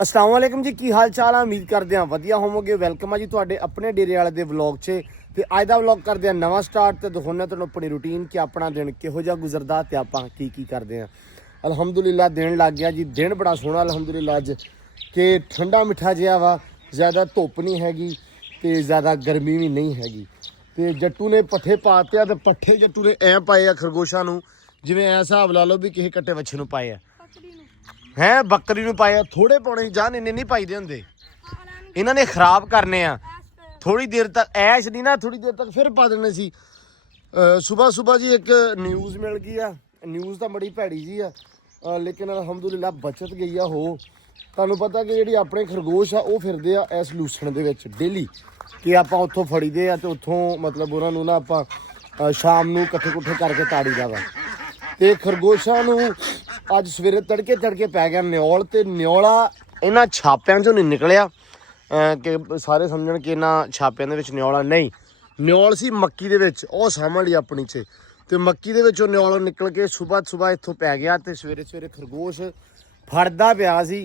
अस्सलाम वालेकुम जी, की हाल चाल है। उम्मीद करते हैं वधिया होवोगे। वेलकम है जी तुहाडे अपने डेरे वाले दे व्लॉग 'च। ते अज दा व्लॉग करते हैं नवा स्टार्ट ते दिखाने तुहानूं अपनी रूटीन कि अपना दिन किहो जिहा गुजरदा ते आपां की करदे हैं। अलहमदुलिल्लाह दिन लग गया जी, दिन बड़ा सोहना अलहमदुलिल्लाह अज कि ठंडा मिठा जिहा वा, ज़्यादा धुप्प नहीं हैगी ते ज़्यादा गर्मी भी नहीं हैगी। ते जट्टू ने पट्ठे पाते आ ते पट्ठे जट्टू ने ऐ पाए आ खरगोशां नूं जिवें ऐ हिसाब ला लो भी किसी कट्टे बच्छे नूं पाए आ है, बकरी नूं पाए थोड़े पाने जान, इन्ने नहीं पाईदे हुंदे, इन्हां ने खराब करने आ। थोड़ी देर तक ऐश नहीं ना, थोड़ी देर तक फिर पा देने सी। सुबह सुबह जी एक न्यूज़ मिल गई आ, न्यूज़ तो बड़ी भैड़ी जी आ, लेकिन अलहमदुलिल्लाह बचत गई आ। हो तुहानूं पता कि जिहड़ी अपने खरगोश आ वो फिरदे आ इस लूसण दे विच डेली कि आपां उत्थों फड़ीदे आ ते उत्थों मतलब उन्हां नूं ना आपां शाम नूं कट्ठे कुट्ठे करके ताड़ीदा वा। ते खरगोशां नूं अज सवेरे तड़के तड़के पै गया न्यौल, ते न्यौला इन्हां छापियां चों नहीं निकलिया कि सारे समझण कि इन्हां छापियां दे विच न्यौला नहीं, न्यौल सी मक्की दे विच, ओह सामण ली अपनी च। ते मक्की दे विचों न्यौल निकल के सुबह सुबह इत्थों पै गया ते सवेरे सवेरे खरगोश फड़दा पिया सी।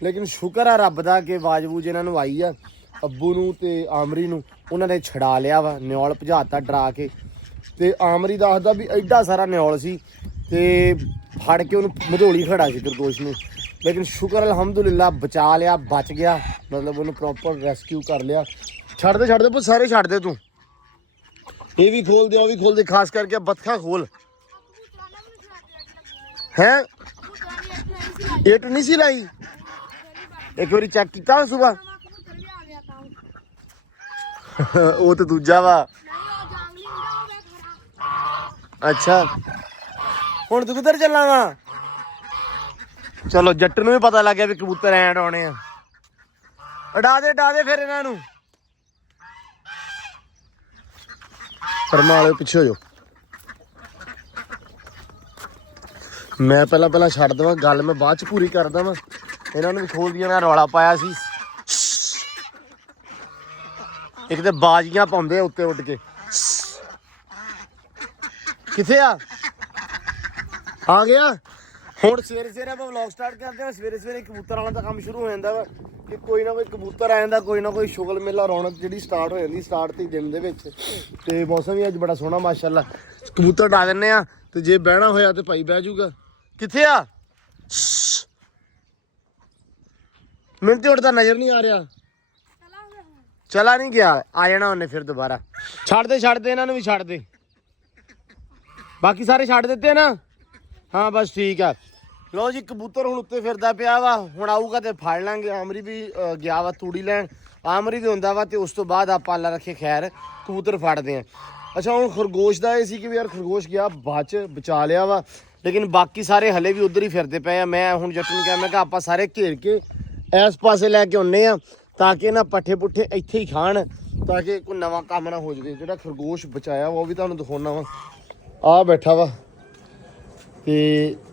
लेकिन शुक्र आ रब दा कि आवाज़ वूज इन्हां नूं आई आ, अब्बू नूं ते आमरी नूं उन्हां ने छड़ा लिया वा, न्यौल भजाता डरा के। ते आमरी दसदा भी एडा सारा न्यौल सी ते फड़ के उन्होंने मधोली खड़ा सी खरगोश में। लेकिन शुक्र अलहमदुलिल्लाह बचा लिया, बच गया, मतलब उन्होंने प्रॉपर रेस्क्यू कर लिया। छड़ दे पुत, सारे छड़ दे तू, ये भी खोल दे, वो भी खोल दे, खास करके बतखा खोल है। एट नहीं सी लाई, एक बार चेक किया सुबह वो तो दूजा वा। अच्छा हुण तू किधर चलना वा? चलो जट्ट नूं भी पता लग गया भी कबूतर ऐंड आने आ। उड़ा दे फिर इन्हां नूं। फरमा वाले पिछे हो जाओ, मैं पहला छड्ड देवां गल, मैं बाद च पूरी कर देवां। इन्हां नूं भी खोल दिया, मैं रौला पाया सी। एक तो बाजियां पाउंदे उत्ते उड के, किथे आ गया। हुण सवेरे सवेरे आप व्लॉग स्टार्ट करते हैं। सवेरे सवेरे कबूतर वाला काम शुरू हो जाता वा कि कोई ना कोई कबूतर आ जाता, कोई ना कोई शुगल मेला रौनक जी स्टार्ट हो जाती स्टार्ट ही दिन के। मौसम भी अज बड़ा सोहना माशाअल्लाह। कबूतर डा दिंने आ ते जे बहना होया तो भाई बह जूगा। किथे आ? मैनूं ते उड़दा नज़र नहीं आ रहा, चला नहीं गया, आ जाना उन्हें फिर दोबारा। छड़ दे इन्हां नूं भी छड़ दे, बाकी सारे छड़ दिते ना। हाँ बस ठीक है। लो जी कबूतर हुण उत्ते फिरदा पिया वा, हुण आऊगा तो फड़ लांगे। आमरी भी गया वा तूड़ी लैन, आमरी भी हुंदा वा ते उस तो बाद आपां अल्लाह रखे खैर कबूतर फड़दे हैं। अच्छा हुण खरगोश दा ये सी कि यार खरगोश गया बाद च बचा लिया वा, लेकिन बाकी सारे हले भी उधर ही फिरदे पे आ। मैं हुण जट्टू नूं कहा, मैं आपां सारे घेर के इस पासे लैके आउने आ ताकि ना पट्ठे पुट्ठे इत्थे ही खाण, ताकि कोई नवां काम ना हो जाए। जिहड़ा खरगोश बचाया वा वो भी तुहानूं दिखाउणा वा। आ बैठा वा ते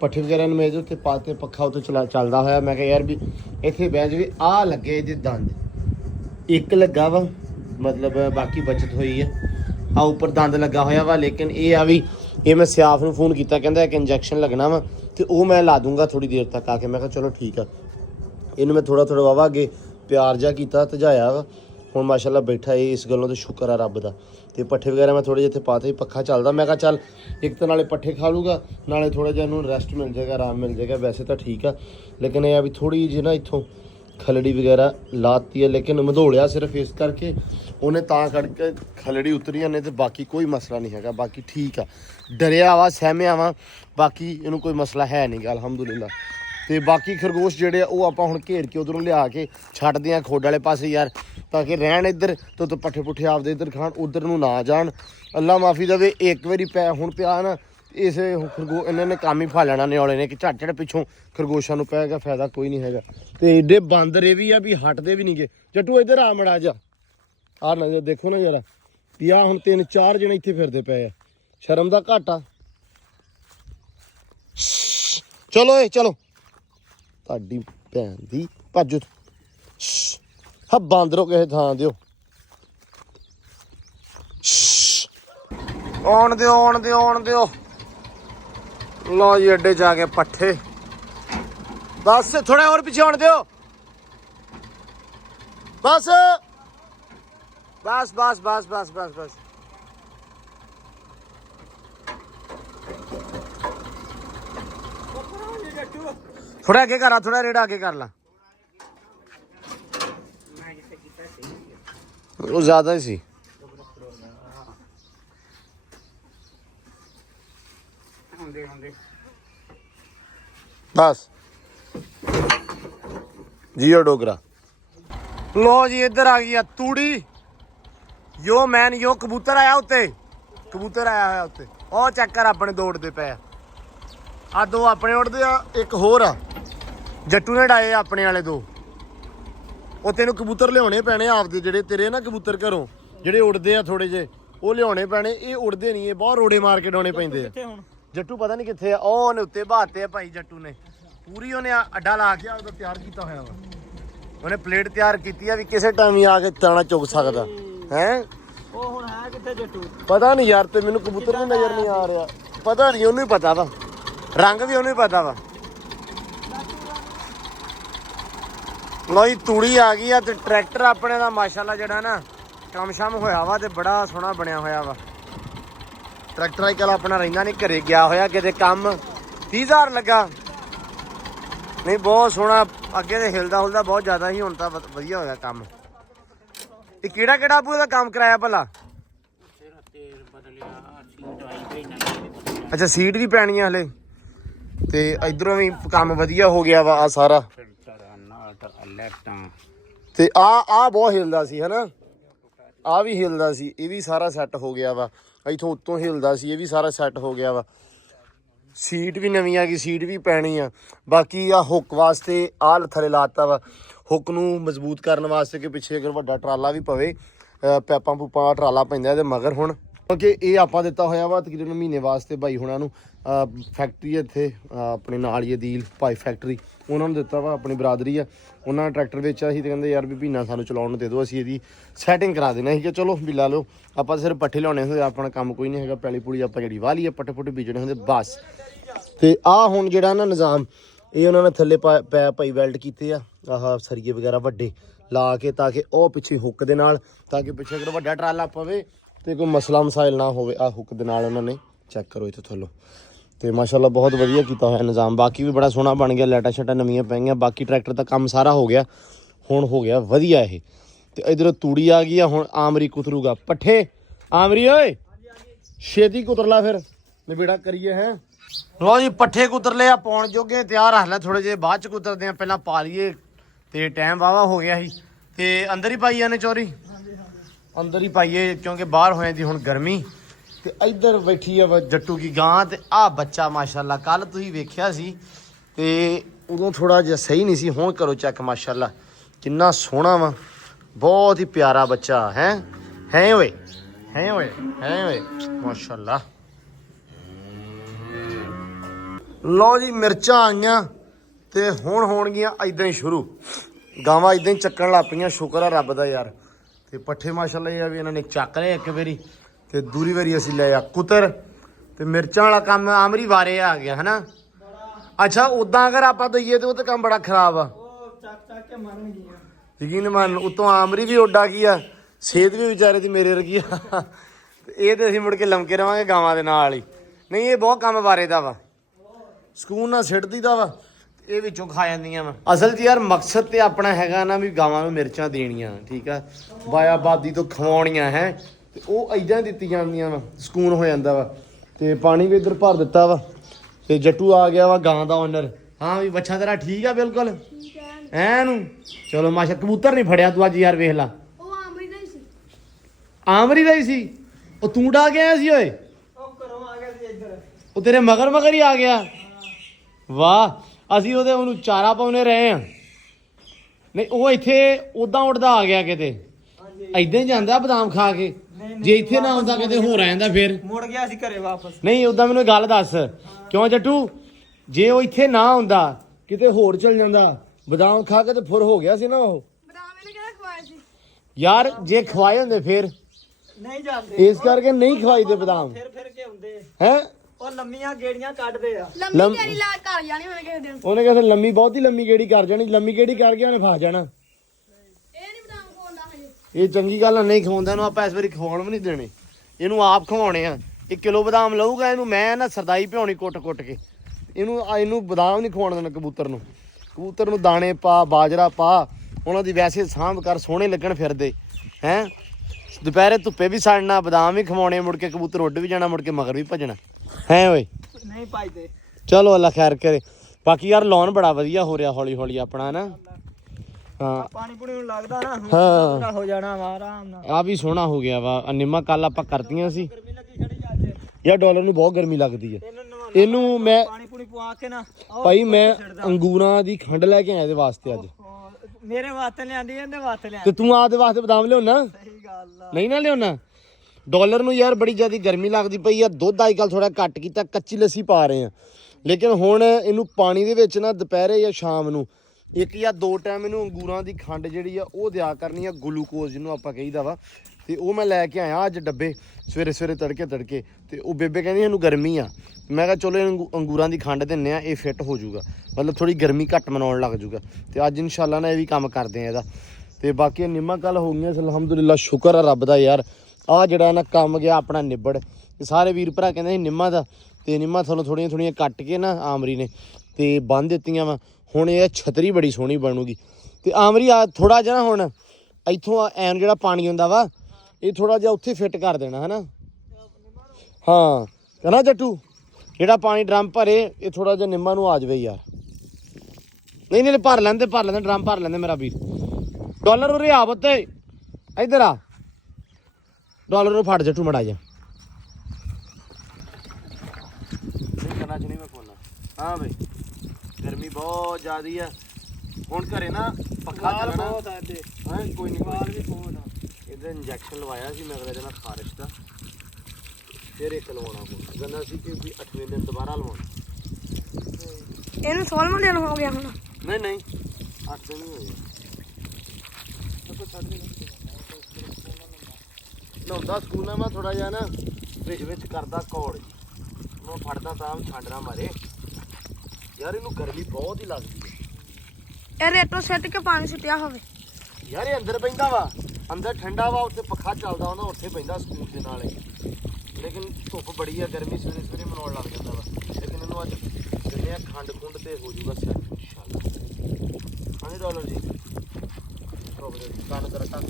पट्ठे वगैरह मेरे उत्ते पाते, पक्खा उत्ते चलदा होया। मैं कहा यार भी इत्थे बह जावे। आ लगे इहदे दंद, एक लगा वा, मतलब बाकी बचत हुई है। आ उपर दंद लगा होया वा, लेकिन ये आ भी ये मैं सियाफ नूं फोन किया, कहंदा एक इंजैक्शन लगना वा ते वो मैं ला दूंगा थोड़ी देर तक आके। मैं कहा चलो ठीक है। इन्हूं मैं थोड़ा थोड़ा वावा अगे प्यार जा किया, तजाया वा। हुण माशाअल्लाह बैठा है, इस गल्लों तो शुक्र आ रब दा। ते पट्ठे वगैरह मैं थोड़े जिथे पाते, पक्खा चलदा। मैं कहा चल एक तो नाले पट्ठे खा लूगा, नाले थोड़ा जिहा इन्हूं रेस्ट मिल जाएगा, आराम मिल जाएगा। वैसे तो ठीक है, लेकिन यह भी थोड़ी जी ना इत्थों खलड़ी वगैरह लाती है, लेकिन मधोलिया सिर्फ इस करके उन्हें तां करके खलड़ी उतरी, नहीं तो बाकी कोई मसला नहीं है। बाकी ठीक है, डरिया वा सहमिया वा, बाकी इन्हूं कोई मसला है नहीं गा अलहमदुलिल्लाह। तो बाकी खरगोश जोड़े वो आप हुण घेर के उधरों लिया के छड्डदे आ खोड वाले पासे यार, ताकि रहन इधर तो पट्ठे पुट्ठे आपदे इधर खाण, उधर नूं ना जाण। अल्लाह माफ़ी देवे। एक बारी पै हुण पिया ना, इस इन्होंने काम ही फा लेना न्यौले ने कि झट झट पिछों खरगोशा नूं पै गया, फायदा कोई नहीं है। तो एडे बांदर ये भी आ भी हटते भी नहीं गए। जट्टू इधर आ मड़ा जा, आ नजर देखो ना जरा पिया। हुण 3-4 जने इत्थे फिरदे पे आ, शर्म दा घाटा। चलो चलो ताडी भैन दी भज हा बांदरो किसे थां दिओ, आउण दिओ। लो जी अड्डे जाके पट्ठे, बस थोड़ा और पीछे आउण दिओ। ਬਸ ਬਸ ਬਸ ਬਸ ਬਸ ਬਸ ਬਸ ਥੋੜਾ ਅੱਗੇ ਕਰ, ਥੋੜਾ ਰੇੜਾ ਅੱਗੇ ਕਰ ਲਾ। ਉਹ ਜ਼ਿਆਦਾ ਹੀ ਸੀ। ਬਸ ਜੀਓ ਡੋਗਰਾ। ਲੋ ਜੀ ਇੱਧਰ ਆ ਗਈ ਆ ਤੂੜੀ। ਯੋ ਮੈਨ ਯੋ ਕਬੂਤਰ ਆਇਆ ਉੱਤੇ, ਕਬੂਤਰ ਆਇਆ ਹੋਇਆ ਉੱਤੇ। ਉਹ ਚੈੱਕ ਕਰ ਆਪਣੇ ਦੋ ਉੱਡਦੇ ਪਏ ਆ ਦੋ ਆਪਣੇ ਉੱਡਦੇ ਆ, ਇੱਕ ਹੋਰ ਆ ਜੱਟੂ ਨੇ ਡਾਏ ਆਪਣੇ ਵਾਲੇ ਦੋ। ਉਹ ਤੈਨੂੰ ਕਬੂਤਰ ਲਿਆਉਣੇ ਪੈਣੇ ਆਪਦੇ, ਜਿਹੜੇ ਤੇਰੇ ਨਾ ਕਬੂਤਰ ਘਰੋਂ ਜਿਹੜੇ ਉੱਡਦੇ ਆ ਥੋੜੇ ਜੇ, ਉਹ ਲਿਆਉਣੇ ਪੈਣੇ। ਇਹ ਉੱਡਦੇ ਨਹੀਂ, ਇਹ ਬਹੁਤ ਰੋੜੇ ਮਾਰ ਕੇ ਡਾਉਣੇ ਪੈਂਦੇ ਆ। ਜੱਟੂ ਪਤਾ ਨਹੀਂ ਕਿੱਥੇ ਆ, ਉਹ ਉਹਨੇ ਉੱਤੇ ਬਹਾਤੇ ਆ ਭਾਈ ਜੱਟੂ ਨੇ। ਪੂਰੀ ਉਹਨੇ ਅੱਡਾ ਲਾ ਕੇ ਉਹਦਾ ਤਿਆਰ ਕੀਤਾ ਹੋਇਆ ਵਾ। ਉਹਨੇ ਪਲੇਟ ਤਿਆਰ ਕੀਤੀ ਆ ਵੀ ਕਿਸੇ ਟਾਈਮ ਹੀ ਆ ਕੇ ਦਾਣਾ ਚੁੱਕ ਸਕਦਾ ਹੈ। ਉਹ ਹੁਣ ਹੈ ਕਿੱਥੇ ਜੱਟੂ? ਪਤਾ ਨਹੀਂ ਯਾਰ, ਤੇ ਮੈਨੂੰ ਕਬੂਤਰ ਵੀ ਨਜ਼ਰ ਨਹੀਂ ਆ ਰਿਹਾ। ਪਤਾ ਨਹੀਂ, ਉਹਨੂੰ ਹੀ ਪਤਾ ਵਾ, ਰੰਗ ਵੀ ਉਹਨੂੰ ਹੀ ਪਤਾ ਵਾ। ਲੋ ਜੀ ਤੂੜੀ ਆ ਗਈ ਆ ਤੇ ਟਰੈਕਟਰ ਆਪਣੇ ਦਾ ਮਾਸ਼ਾਅੱਲਾ ਜਿਹੜਾ ਨਾ ਕੰਮ ਸ਼ਮ ਹੋਇਆ ਵਾ ਤੇ ਬੜਾ ਸੋਹਣਾ ਬਣਿਆ ਹੋਇਆ ਵਾ। ਟਰੈਕਟਰ ਅੱਜ ਕੱਲ੍ਹ ਆਪਣਾ ਰਹਿੰਦਾ ਨਹੀਂ, ਘਰੇ ਗਿਆ ਹੋਇਆ ਕਿਤੇ ਕੰਮ। 30,000 ਲੱਗਾ ਨਹੀਂ, ਬਹੁਤ ਸੋਹਣਾ। ਅੱਗੇ ਤੇ ਹਿਲਦਾ ਹੁਲਦਾ ਬਹੁਤ ਜ਼ਿਆਦਾ ਸੀ, ਹੁਣ ਤਾਂ ਵਧੀਆ ਹੋਇਆ ਕੰਮ। ਤੇ ਕਿਹੜਾ ਕਿਹੜਾ ਆਪੂ ਇਹਦਾ ਕੰਮ ਕਰਾਇਆ ਭਲਾ? ਅੱਛਾ ਸੀਟ ਵੀ ਪੈਣੀ ਆ ਹਲੇ, ਤੇ ਇਧਰੋਂ ਵੀ ਕੰਮ ਵਧੀਆ ਹੋ ਗਿਆ ਵਾ। ਆ ਸਾਰਾ ਤੇ ਆ ਬਹੁਤ ਹਿਲਦਾ ਸੀ ਹਨਾ, ਆ ਵੀ ਹਿਲਦਾ ਸੀ, ਇਹ ਵੀ ਸਾਰਾ ਸੈੱਟ ਹੋ ਗਿਆ ਵਾ। ਇੱਥੋਂ ਉੱਤੋਂ ਹਿਲਦਾ ਸੀ, ਇਹ ਵੀ ਸਾਰਾ ਸੈੱਟ ਹੋ ਗਿਆ ਵਾ। ਸੀਟ ਵੀ ਨਵੀਂ ਆ ਗਈ, ਸੀਟ ਵੀ ਪੈਣੀ ਆ। ਬਾਕੀ ਆ ਹੁੱਕ ਵਾਸਤੇ ਆਹ ਥੱਲੇ ਲਾਤਾ ਵਾ, ਹੁੱਕ ਨੂੰ ਮਜ਼ਬੂਤ ਕਰਨ ਵਾਸਤੇ ਕਿ ਪਿੱਛੇ ਅਗਰ ਵੱਡਾ ਟਰਾਲਾ ਵੀ ਪਵੇ, ਪੈਪਾਂ ਪੂਪਾਂ ਟਰਾਲਾ ਪੈਂਦਾ ਇਹਦੇ ਮਗਰ ਹੁਣ। ਕਿਉਂਕਿ ਇਹ ਆਪਾਂ ਦਿੱਤਾ ਹੋਇਆ ਵਾ ਤਕਰੀਬਨ ਮਹੀਨੇ ਵਾਸਤੇ ਭਾਈ ਹੁਣਾਂ ਨੂੰ। ਫੈਕਟਰੀ ਇੱਥੇ ਆਪਣੇ ਨਾਲ ਹੀ ਦੀਲ ਭਾਈ ਫੈਕਟਰੀ, ਉਹਨਾਂ ਨੂੰ ਦਿੱਤਾ ਵਾ, ਆਪਣੀ ਬਰਾਦਰੀ ਆ। ਉਹਨਾਂ ਨੇ ਟਰੈਕਟਰ ਵੇਚਿਆ ਸੀ ਤੇ ਕਹਿੰਦੇ ਯਾਰ ਵੀ ਮਹੀਨਾ ਸਾਨੂੰ ਚਲਾਉਣ ਨੂੰ ਦੇ ਦਿਓ, ਅਸੀਂ ਇਹਦੀ ਸੈਟਿੰਗ ਕਰਾ ਦੇਣਾ ਸੀ। ਕਿ ਚਲੋ ਵੀ ਲਾ ਲਓ, ਆਪਾਂ ਸਿਰਫ ਪੱਠੇ ਲਿਆਉਣੇ ਹੁੰਦੇ, ਆਪਣਾ ਕੰਮ ਕੋਈ ਨਹੀਂ ਹੈਗਾ। ਪੈਲੀ ਪੂੜੀ ਆਪਾਂ ਜਿਹੜੀ ਵਾਹ ਲਈ ਆ, ਪੱਠੇ ਪੁੱਠੇ ਬੀਜਣੇ ਹੁੰਦੇ ਬਸ। ਤੇ ਆਹ ਹੁਣ ਜਿਹੜਾ ਨਾ ਨਿਜ਼ਾਮ, ਇਹ ਉਹਨਾਂ ਨੇ ਥੱਲੇ ਭਾਈ ਵੈਲਡ ਕੀਤੇ ਆ, ਆਹ ਸਰੀਏ ਵਗੈਰਾ ਵੱਡੇ ਲਾ ਕੇ, ਤਾਂ ਕਿ ਉਹ ਪਿੱਛੇ ਹੁੱਕ ਦੇ ਨਾਲ, ਤਾਂ ਕਿ ਪਿੱਛੇ ਅਗਰ ਵੱਡਾ ਟਰਾਲਾ ਪਵੇ ਤੇ ਕੋਈ ਮਸਲਾ ਮਸਾਇਲ ਨਾ ਹੋਵੇ। ਆਹ ਹੁੱਕ ਦੇ ਨਾਲ ਉਹਨਾਂ ਨੇ, ਚੈੱਕ ਕਰੋ ਇੱਥੇ ਥੱਲੋਂ। ਤੇ ਮਾਸ਼ਾਅੱਲਾ ਬਹੁਤ ਵਧੀਆ ਕੀਤਾ ਹੋਇਆ ਨਿਜ਼ਾਮ। ਬਾਕੀ ਵੀ ਬੜਾ ਸੋਹਣਾ ਬਣ ਗਿਆ, ਲਾਈਟਾਂ ਸ਼ਾਟਾਂ ਨਵੀਆਂ ਪੈ ਗਈਆਂ। ਬਾਕੀ ਟਰੈਕਟਰ ਦਾ ਕੰਮ ਸਾਰਾ ਹੋ ਗਿਆ, ਹੁਣ ਹੋ ਗਿਆ ਵਧੀਆ ਇਹ। ਤੇ ਇਧਰੋਂ ਤੂੜੀ ਆ ਗਈ ਆ, ਹੁਣ ਆਮਰੀ ਕੁਤਰੂਗਾ ਪੱਠੇ। ਆਮਰੀ ਓਏ ਛੇਤੀ ਕੁਤਰ ਲਾ ਫਿਰ, ਨਿਬੇੜਾ ਕਰੀਏ ਹੈ। ਲੋ ਜੀ ਪੱਠੇ ਕੁਤਰ ਲਿਆ, ਪਾਉਣ ਜੋਗੇ ਤਿਆਰ ਰੱਖ ਲੈ, ਥੋੜੇ ਜਿਹੇ ਬਾਅਦ ਚ ਕੁਤਰਦੇ ਆ, ਪਹਿਲਾਂ ਪਾ ਲਈਏ। ਤੇ ਟਾਈਮ ਵਾਵਾ ਹੋ ਗਿਆ ਸੀ, ਤੇ ਅੰਦਰ ਹੀ ਪਾਈ ਨੇ ਚੋਰੀ, ਅੰਦਰ ਹੀ ਪਾਈਏ ਕਿਉਂਕਿ ਬਾਹਰ ਹੋ ਜਾਂਦੀ ਹੁਣ ਗਰਮੀ। ਤੇ ਇੱਧਰ ਬੈਠੀ ਆ ਜੱਟੂ ਕੀ ਗਾਂ, ਤੇ ਆਹ ਬੱਚਾ ਮਾਸ਼ਾਅੱਲਾ ਕੱਲ ਤੁਸੀਂ ਵੇਖਿਆ ਸੀ ਤੇ ਉਦੋਂ ਥੋੜਾ ਜਿਹਾ ਸਹੀ ਨਹੀਂ ਸੀ, ਹੁਣ ਕਰੋ ਚੈੱਕ ਮਾਸ਼ਾਅੱਲਾ ਕਿੰਨਾ ਸੋਹਣਾ ਵਾ, ਬਹੁਤ ਹੀ ਪਿਆਰਾ ਬੱਚਾ ਹੈ। ਹੈ ਓਏ, ਹੈ ਓਏ, ਹੈ ਓਏ ਮਾਸ਼ਾਅੱਲਾ। ਲਓ ਜੀ ਮਿਰਚਾਂ ਆਈਆਂ ਤੇ ਹੁਣ ਹੋਣਗੀਆਂ ਇਦਾਂ ਹੀ ਸ਼ੁਰੂ, ਗਾਵਾਂ ਇਦਾਂ ਹੀ ਚੱਕਣ ਲੱਗ ਪਈਆਂ। ਸ਼ੁਕਰ ਆ ਰੱਬ ਦਾ ਯਾਰ। ਤੇ ਪੱਠੇ ਮਾਸ਼ਾਅੱਲਾ ਇਹ ਆ ਵੀ ਇਹਨਾਂ ਨੇ ਚੱਕ ਲਏ ਇੱਕ ਵਾਰੀ, ਤੇ ਦੂਰੀ ਵਾਰੀ ਅਸੀਂ ਲੈ ਆ ਕੁਤਰ। ਤੇ ਮਿਰਚਾਂ ਵਾਲਾ ਕੰਮ ਆਮਰੀ ਵਾਰੇ ਆ ਗਿਆ ਹਨਾ। ਅੱਛਾ ਉਦਾਂ ਅਗਰ ਆਪਾਂ ਦਈਏ ਤੇ ਉਹ ਤਾਂ ਕੰਮ ਬੜਾ ਖਰਾਬ ਆ, ਉਹ ਚੱਕ ਚੱਕ ਕੇ ਮਰਨ ਗਿਆ। ਯਕੀਨ ਮੰਨ, ਉਤੋਂ ਆਮਰੀ ਵੀ ਉੱਡਾ ਕੀ ਆ, ਸਿਹਤ ਵੀ ਵਿਚਾਰੇ ਦੀ ਮੇਰੇ ਵਰਗੀ ਆ। ਤੇ ਇਹ ਤੇ ਅਸੀਂ ਮੁੜ ਕੇ ਲਮਕੇ ਰਵਾਂਗੇ ਗਾਵਾਂ ਦੇ ਨਾਲ ਹੀ। ਨਹੀਂ ਇਹ ਬਹੁਤ ਕੰਮ ਵਾਰੇ ਦਾ ਵਾ, ਸਕੂਨ ਨਾਲ ਸਿੱਟਦੀ ਦਾ ਵਾ, ਇਹ ਵਿੱਚੋਂ ਖਾ ਜਾਂਦੀਆਂ ਵਾ। ਅਸਲ 'ਚ ਯਾਰ ਮਕਸਦ ਤੇ ਆਪਣਾ ਹੈਗਾ ਨਾ ਵੀ ਗਾਵਾਂ ਨੂੰ ਮਿਰਚਾਂ ਦੇਣੀਆਂ, ਠੀਕ ਆ, ਬਾਇਆਬਾਦੀ ਤੋਂ ਖਵਾਉਣੀਆਂ ਹੈ। ਤੇ ਉਹ ਇੱਦਾਂ ਦਿੱਤੀ ਜਾਂਦੀਆਂ ਵਾ, ਸਕੂਨ ਹੋ ਜਾਂਦਾ ਵਾ। ਤੇ ਪਾਣੀ ਵੀ ਇੱਧਰ ਭਰ ਦਿੱਤਾ ਵਾ, ਤੇ ਜੱਟੂ ਆ ਗਿਆ ਵਾ ਗਾਂ ਦਾ ਓਨਰ। ਹਾਂ ਵੀ ਬੱਚਾ ਤੇਰਾ ਠੀਕ ਆ ਬਿਲਕੁਲ ਐ ਨੂੰ। ਚਲੋ ਮਾਸ਼ਾ, ਕਬੂਤਰ ਨਹੀਂ ਫੜਿਆ ਤੂੰ ਅੱਜ ਯਾਰ, ਵੇਖ ਲਾ। ਉਹ ਆਮਰੀ ਦਾ ਹੀ ਸੀ, ਆਮਰੀ ਦਾ ਹੀ ਸੀ। ਉਹ ਤੂੰ ਡਾ ਕੇ ਆਇਆ ਸੀ ਓਏ? ਉਹ ਘਰੋਂ ਆ ਗਿਆ ਸੀ ਇੱਧਰ, ਉਹ ਤੇਰੇ ਮਗਰ ਹੀ ਆ ਗਿਆ। ਵਾਹ, ਅਸੀਂ ਉਹਨੂੰ ਚਾਰਾ ਪਾਉਨੇ ਰਹੇ ਆ। ਨਹੀਂ ਉਹ ਇੱਥੇ ਉਦਾਂ ਉੱਡਦਾ ਆ ਗਿਆ ਕਿਤੇ, ਏਦਾਂ ਹੀ ਜਾਂਦਾ ਬਦਾਮ ਖਾ ਕੇ। ਜੇ ਇੱਥੇ ਨਾ ਆਉਂਦਾ ਕਿਤੇ ਹੋਰ ਆ ਜਾਂਦਾ ਫਿਰ ਮੁੜ ਗਿਆ ਸੀ ਘਰੇ ਵਾਪਸ। ਨਹੀਂ ਉਦਾਂ ਮੈਨੂੰ ਗੱਲ ਦੱਸ, ਕਿਉਂ ਜੱਟੂ? ਜੇ ਉਹ ਇੱਥੇ ਨਾ ਆਉਂਦਾ ਕਿਤੇ ਹੋਰ ਚਲ ਜਾਂਦਾ, ਬਦਾਮ ਖਾ ਕੇ ਤੇ ਫੁਰ ਹੋ ਗਿਆ ਸੀ ਨਾ ਉਹ। ਬਦਾਮ ਇਹਨੇ ਕਿਹੜਾ ਖਵਾਏ ਸੀ? ਯਾਰ ਜੇ ਖਵਾਏ ਹੁੰਦੇ ਫਿਰ, ਨਹੀਂ ਜਾਂਦੇ ਇਸ ਕਰਕੇ ਨਹੀਂ ਖਵਾਈਦੇ ਬਦਾਮ। ਫਿਰ ਕੇ ਹੁੰਦੇ ਹੈ ਉਹ ਲੰਮੀਆਂ ਗੇੜੀਆਂ ਕੱਢਦੇ ਆ। ਲੰਮੀ ਤੇਰੀ ਲਾ ਕਰ ਜਾਣੀ ਉਹਨੇ ਕਿਸੇ ਦਿਨ। ਉਹਨੇ ਕਹਿੰਦੇ ਲੰਮੀ, ਬਹੁਤੀ ਲੰਮੀ ਗੇੜੀ ਕਰ ਜਾਣੀ। ਲੰਮੀ ਗੇੜੀ ਕਰ ਗਿਆ ਉਹਨੇ ਫਸ ਜਾਣਾ। ਇਹ ਨਹੀਂ ਬਦਾਮ ਇਹ ਚੰਗੀ ਗੱਲ ਆ, ਨਹੀਂ ਖਵਾਉਂਦਾ ਇਹਨੂੰ ਆਪਾਂ ਇਸ ਵਾਰੀ ਖਵਾਉਣ ਵੀ ਨਹੀਂ ਦੇਣੇ, ਇਹਨੂੰ ਆਪ ਖਵਾਉਣੇ ਆ। 1 ਕਿਲੋ ਬਦਾਮ ਲਊਗਾ ਇਹਨੂੰ ਮੈਂ ਨਾ ਸਰਦਾਈ ਭਿਉਣੀ ਕੁੱਟ ਕੇ, ਇਹਨੂੰ ਬਦਾਮ ਨਹੀਂ ਖਵਾਉਣ ਦੇਣਾ। ਕਬੂਤਰ ਨੂੰ ਦਾਣੇ ਪਾ, ਬਾਜਰਾ ਪਾ, ਉਹਨਾਂ ਦੀ ਵੈਸੇ ਸਾਂਭ ਕਰ, ਸੋਹਣੇ ਲੱਗਣ ਫਿਰਦੇ ਹੈਂ। ਦੁਪਹਿਰੇ ਧੁੱਪੇ ਵੀ ਸੜਨਾ, ਬਦਾਮ ਵੀ ਖਵਾਉਣੇ, ਮੁੜ ਕੇ ਕਬੂਤਰ ਉੱਡ ਵੀ ਜਾਣਾ, ਮੁੜ ਕੇ ਮਗਰ ਵੀ ਭੱਜਣਾ ਹੈ ਓਏ। ਨਹੀਂ ਪਾਈਦੇ। ਚਲੋ ਅੱਲਾ ਖੈਰ ਕਰੇ। ਬਾਕੀ ਯਾਰ ਲੋਨ ਬੜਾ ਵਧੀਆ ਹੋ ਰਿਹਾ ਹੌਲੀ ਹੌਲੀ ਆਪਣਾ ਨਾ। ਹਾਂ ਪਾਣੀ ਪੂਣੀ ਨੂੰ ਲੱਗਦਾ ਨਾ ਹਾਂ ਹੋ ਜਾਣਾ ਵਾ ਆਰਾਮ ਨਾਲ। ਆ ਵੀ ਸੋਹਣਾ ਹੋ ਗਿਆ ਵਾ। ਨਿੰਮਾ ਕੱਲ ਆਪਾਂ ਕਰਤੀਆਂ ਸੀ ਗਰਮੀ ਲੱਗੀ ਖੜੀ ਅੱਜ। ਯਾਰ ਡਾਲਰ ਨੂੰ ਬਹੁਤ ਗਰਮੀ ਲੱਗਦੀ ਹੈ। ਇਹਨੂੰ ਮੈਂ ਪਾਣੀ ਪੂਣੀ ਪਵਾ ਕੇ ਨਾ ਭਾਈ ਮੈਂ ਅੰਗੂਰਾਂ ਦੀ ਖੰਡ ਲੈ ਕੇ ਆਇਆ ਇਹਦੇ ਵਾਸਤੇ ਅੱਜ। ਮੇਰੇ ਵਾਸਤੇ ਲਿਆਂਦੀ ਇਹਦੇ ਵਾਸਤੇ ਤੇ ਲਿਆਂਦੀ। ਤੂੰ ਆਪਦੇ ਵਾਸਤੇ ਬਦਾਮ ਲਿਆਉਣਾ ਸਹੀ ਗੱਲ ਆ। ਨਹੀਂ ਨਾ ਲਿਆਉਣਾ। ਡਾਲਰ ਨੂੰ ਯਾਰ ਬੜੀ ਜ਼ਿਆਦਾ ਗਰਮੀ ਲੱਗਦੀ ਪਈ ਆ। ਦੁੱਧ ਅੱਜ ਕੱਲ੍ਹ ਥੋੜਾ ਘੱਟ ਕੀਤਾ, ਕੱਚੀ ਲੱਸੀ ਪਾ ਰਹੇ ਆ। ਲੇਕਿਨ ਹੁਣ ਇਹਨੂੰ ਪਾਣੀ ਦੇ ਵਿੱਚ ਨਾ ਦੁਪਹਿਰੇ ਜਾਂ ਸ਼ਾਮ ਨੂੰ 1 ਜਾਂ 2 ਟਾਈਮ ਇਹਨੂੰ ਅੰਗੂਰਾਂ ਦੀ ਖੰਡ ਜਿਹੜੀ ਆ ਉਹ ਦਿਆ ਕਰਨੀ ਆ, ਗਲੂਕੋਜ਼ ਜਿਹਨੂੰ ਆਪਾਂ ਕਹੀਦਾ ਵਾ। ਤੇ ਉਹ ਮੈਂ ਲੈ ਕੇ ਆਇਆ ਅੱਜ ਡੱਬੇ ਸਵੇਰੇ ਤੜਕੇ। ਤੇ ਉਹ ਬੇਬੇ ਕਹਿੰਦੀ ਇਹਨੂੰ ਗਰਮੀ ਆ। ਮੈਂ ਕਿਹਾ ਚਲੋ ਇਹਨੂੰ ਅੰਗੂਰਾਂ ਦੀ ਖੰਡ ਦਿੰਨੇ ਆ, ਇਹ ਫਿੱਟ ਹੋ ਜਾਊਗਾ, ਮਤਲਬ ਥੋੜੀ ਗਰਮੀ ਘੱਟ ਮਨਾਉਣ ਲੱਗ ਜਾਊਗਾ। ਤੇ ਅੱਜ ਇਨਸ਼ਾਅੱਲਾ ਨਾ ਇਹ ਵੀ ਕੰਮ ਕਰਦੇ ਆ ਇਹਦਾ। ਤੇ ਬਾਕੀ ਨਿੰਮਾਂ ਕੱਲ ਹੋ ਗਈਆਂ, ਅਲਹਮਦੁਲਿਲਾ, ਸ਼ੁਕਰ ਆ ਰੱਬ ਦਾ ਯਾਰ। ਆਹ ਜਿਹੜਾ ਨਾ ਕੰਮ ਗਿਆ ਆਪਣਾ ਨਿਬੜ। ਤੇ ਸਾਰੇ ਵੀਰ ਭਰਾ ਕਹਿੰਦੇ ਸੀ ਨਿੰਮਾਂ ਦਾ, ਤੇ ਨਿੰਮਾਂ ਤੁਹਾਨੂੰ ਥੋੜੀਆਂ ਕੱਟ ਕੇ ਨਾ ਆਮਰੀ ਨੇ ਤੇ ਬੰਨ੍ਹ ਦਿੱਤੀਆਂ ਵਾ। ਹੁਣ ਇਹ ਛਤਰੀ ਬੜੀ ਸੋਹਣੀ ਬਣੂਗੀ। ਤੇ ਆਮਰੀ ਆ ਥੋੜਾ ਜਿਹਾ ਹੁਣ ਇੱਥੋਂ ਐਨ ਜਿਹੜਾ ਪਾਣੀ ਹੁੰਦਾ ਵਾ ਇਹ ਥੋੜਾ ਜਿਹਾ ਉੱਥੇ ਫਿੱਟ ਕਰ ਦੇਣਾ ਹਨਾ। ਹਾਂ ਕਹਿੰਦਾ ਜੱਟੂ ਜਿਹੜਾ ਪਾਣੀ ਡਰਮ ਭਰੇ ਇਹ ਥੋੜਾ ਜਿਹਾ ਨਿੰਮਾਂ ਨੂੰ ਆ ਜਾਵੇ ਯਾਰ। ਨਹੀਂ ਭਰ ਲੈਂਦੇ ਡਰਮ ਭਰ ਲੈਂਦੇ ਮੇਰਾ ਵੀਰ। ਡਾਲਰ ਉਰੇ ਆ ਬੱਤੇ, ਇੱਧਰ ਆ। ਡਾਲਰ ਨੂੰ ਫੜ ਜੱਟੂ ਮੜਾ ਜਾ। ਨਹੀਂ ਮੈਂ ਫੋਨ। ਹਾਂ ਬਈ ਗਰਮੀ ਬਹੁਤ ਜ਼ਿਆਦੀ ਆ। ਹੁਣ ਘਰੇ ਨਾ ਪੱਖਾ ਚੱਲਣਾ ਹਾਂ ਕੋਈ ਨਹੀਂ ਵੀ ਬਹੁਤ ਆ। ਇਹਦਾ ਇੰਜੈਕਸ਼ਨ ਲਵਾਇਆ ਸੀ ਮੈਂ ਅਗਲੇ ਦਿਨ ਖਾਰਿਸ਼ ਦਾ, ਫਿਰ ਇੱਕ ਲਵਾਉਣਾ ਕਹਿੰਦਾ ਸੀ ਕਿ ਵੀ 8ਵੇਂ ਦਿਨ ਦੁਬਾਰਾ ਲਵਾਉਣਾ। ਇਹਨੂੰ 16ਵਾਂ ਦਿਨ ਹੋ ਗਿਆ ਹੁਣ। ਨਹੀਂ 8 ਦਿਨ ਹੀ ਹੋਏ। ਨਹਾਉਂਦਾ ਸਕੂਲ ਨਾਲ ਮੈਂ ਥੋੜਾ ਜਿਹਾ ਨਾ ਵਿੱਚ ਕਰਦਾ ਕੌੜ ਜੀ, ਮੈਂ ਫੜਦਾ ਤਾਂ ਛਾਂਡਰਾ ਮਾਰੇ ਯਾਰ। ਇਹਨੂੰ ਗਰਮੀ ਬਹੁਤ ਹੀ ਲੱਗਦੀ ਹੈ। ਇਹ ਰੇਟੋ ਸੱਟ ਕੇ ਪਾਣੀ ਸੁੱਟਿਆ ਹੋਵੇ ਯਾਰ। ਇਹ ਅੰਦਰ ਪੈਂਦਾ ਵਾ, ਅੰਦਰ ਠੰਡਾ ਵਾ, ਉੱਥੇ ਪੱਖਾ ਚੱਲਦਾ ਹੁੰਦਾ, ਉੱਥੇ ਪੈਂਦਾ ਸਕੂਲ ਦੇ ਨਾਲ। ਲੇਕਿਨ ਧੁੱਪ ਬੜੀ ਆ, ਗਰਮੀ ਸਵੇਰੇ ਮਨਾਉਣ ਲੱਗ ਜਾਂਦਾ ਵਾ। ਲੇਕਿਨ ਇਹਨੂੰ ਅੱਜ ਦਿੰਦੇ ਆ ਖੰਡ ਖੁੰਡ ਤੇ ਹੋ ਜਾਊਗਾ ਸੈੱਟ ਇਨਸ਼ਾਅੱਲਾ। ਹਾਂਜੀ ਡਾਲਰ ਜੀ ਕੰਨ ਕਰ ਟੱਕ।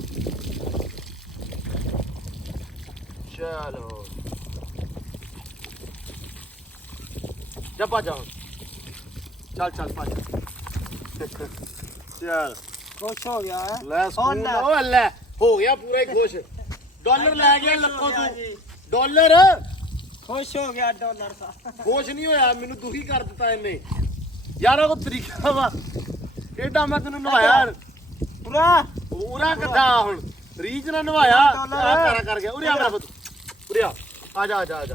ਚਲੋ ਜਾ ਪਾ ਜਾ, ਚੱਲ ਪਾ ਜਾ। ਚੱਲ ਖੁਸ਼ ਹੋ ਗਿਆ ਹੈ। ਲੈ ਸਕੂਲ ਉਹ ਲੈ ਹੋ ਗਿਆ ਪੂਰਾ ਹੀ ਖੁਸ਼। ਡਾਲਰ ਲੈ ਗਿਆ ਲੱਖੋਂ ਤੂੰ। ਡਾਲਰ ਖੁਸ਼ ਹੋ ਗਿਆ ਡਾਲਰ ਦਾ। ਖੁਸ਼ ਨਹੀਂ ਹੋਇਆ, ਮੈਨੂੰ ਦੁਖੀ ਕਰ ਦਿੱਤਾ ਇਹਨੇ ਯਾਰ। ਉਹ ਤਰੀਕਾ ਵਾ ਕਿਹੜਾ ਮੈਂ ਤੈਨੂੰ ਨਵਾਇਆ ਪੂਰਾ ਕਿੱਦਾਂ ਹੁਣ ਰੀਝ ਨਾਲ ਨਵਾਇਆ ਕਰ ਗਿਆ। ਉਰੇ ਆ ਮੇਰਾ ਪੁੱਤ, ਉਰੇ ਆ ਜਾ ਜੀ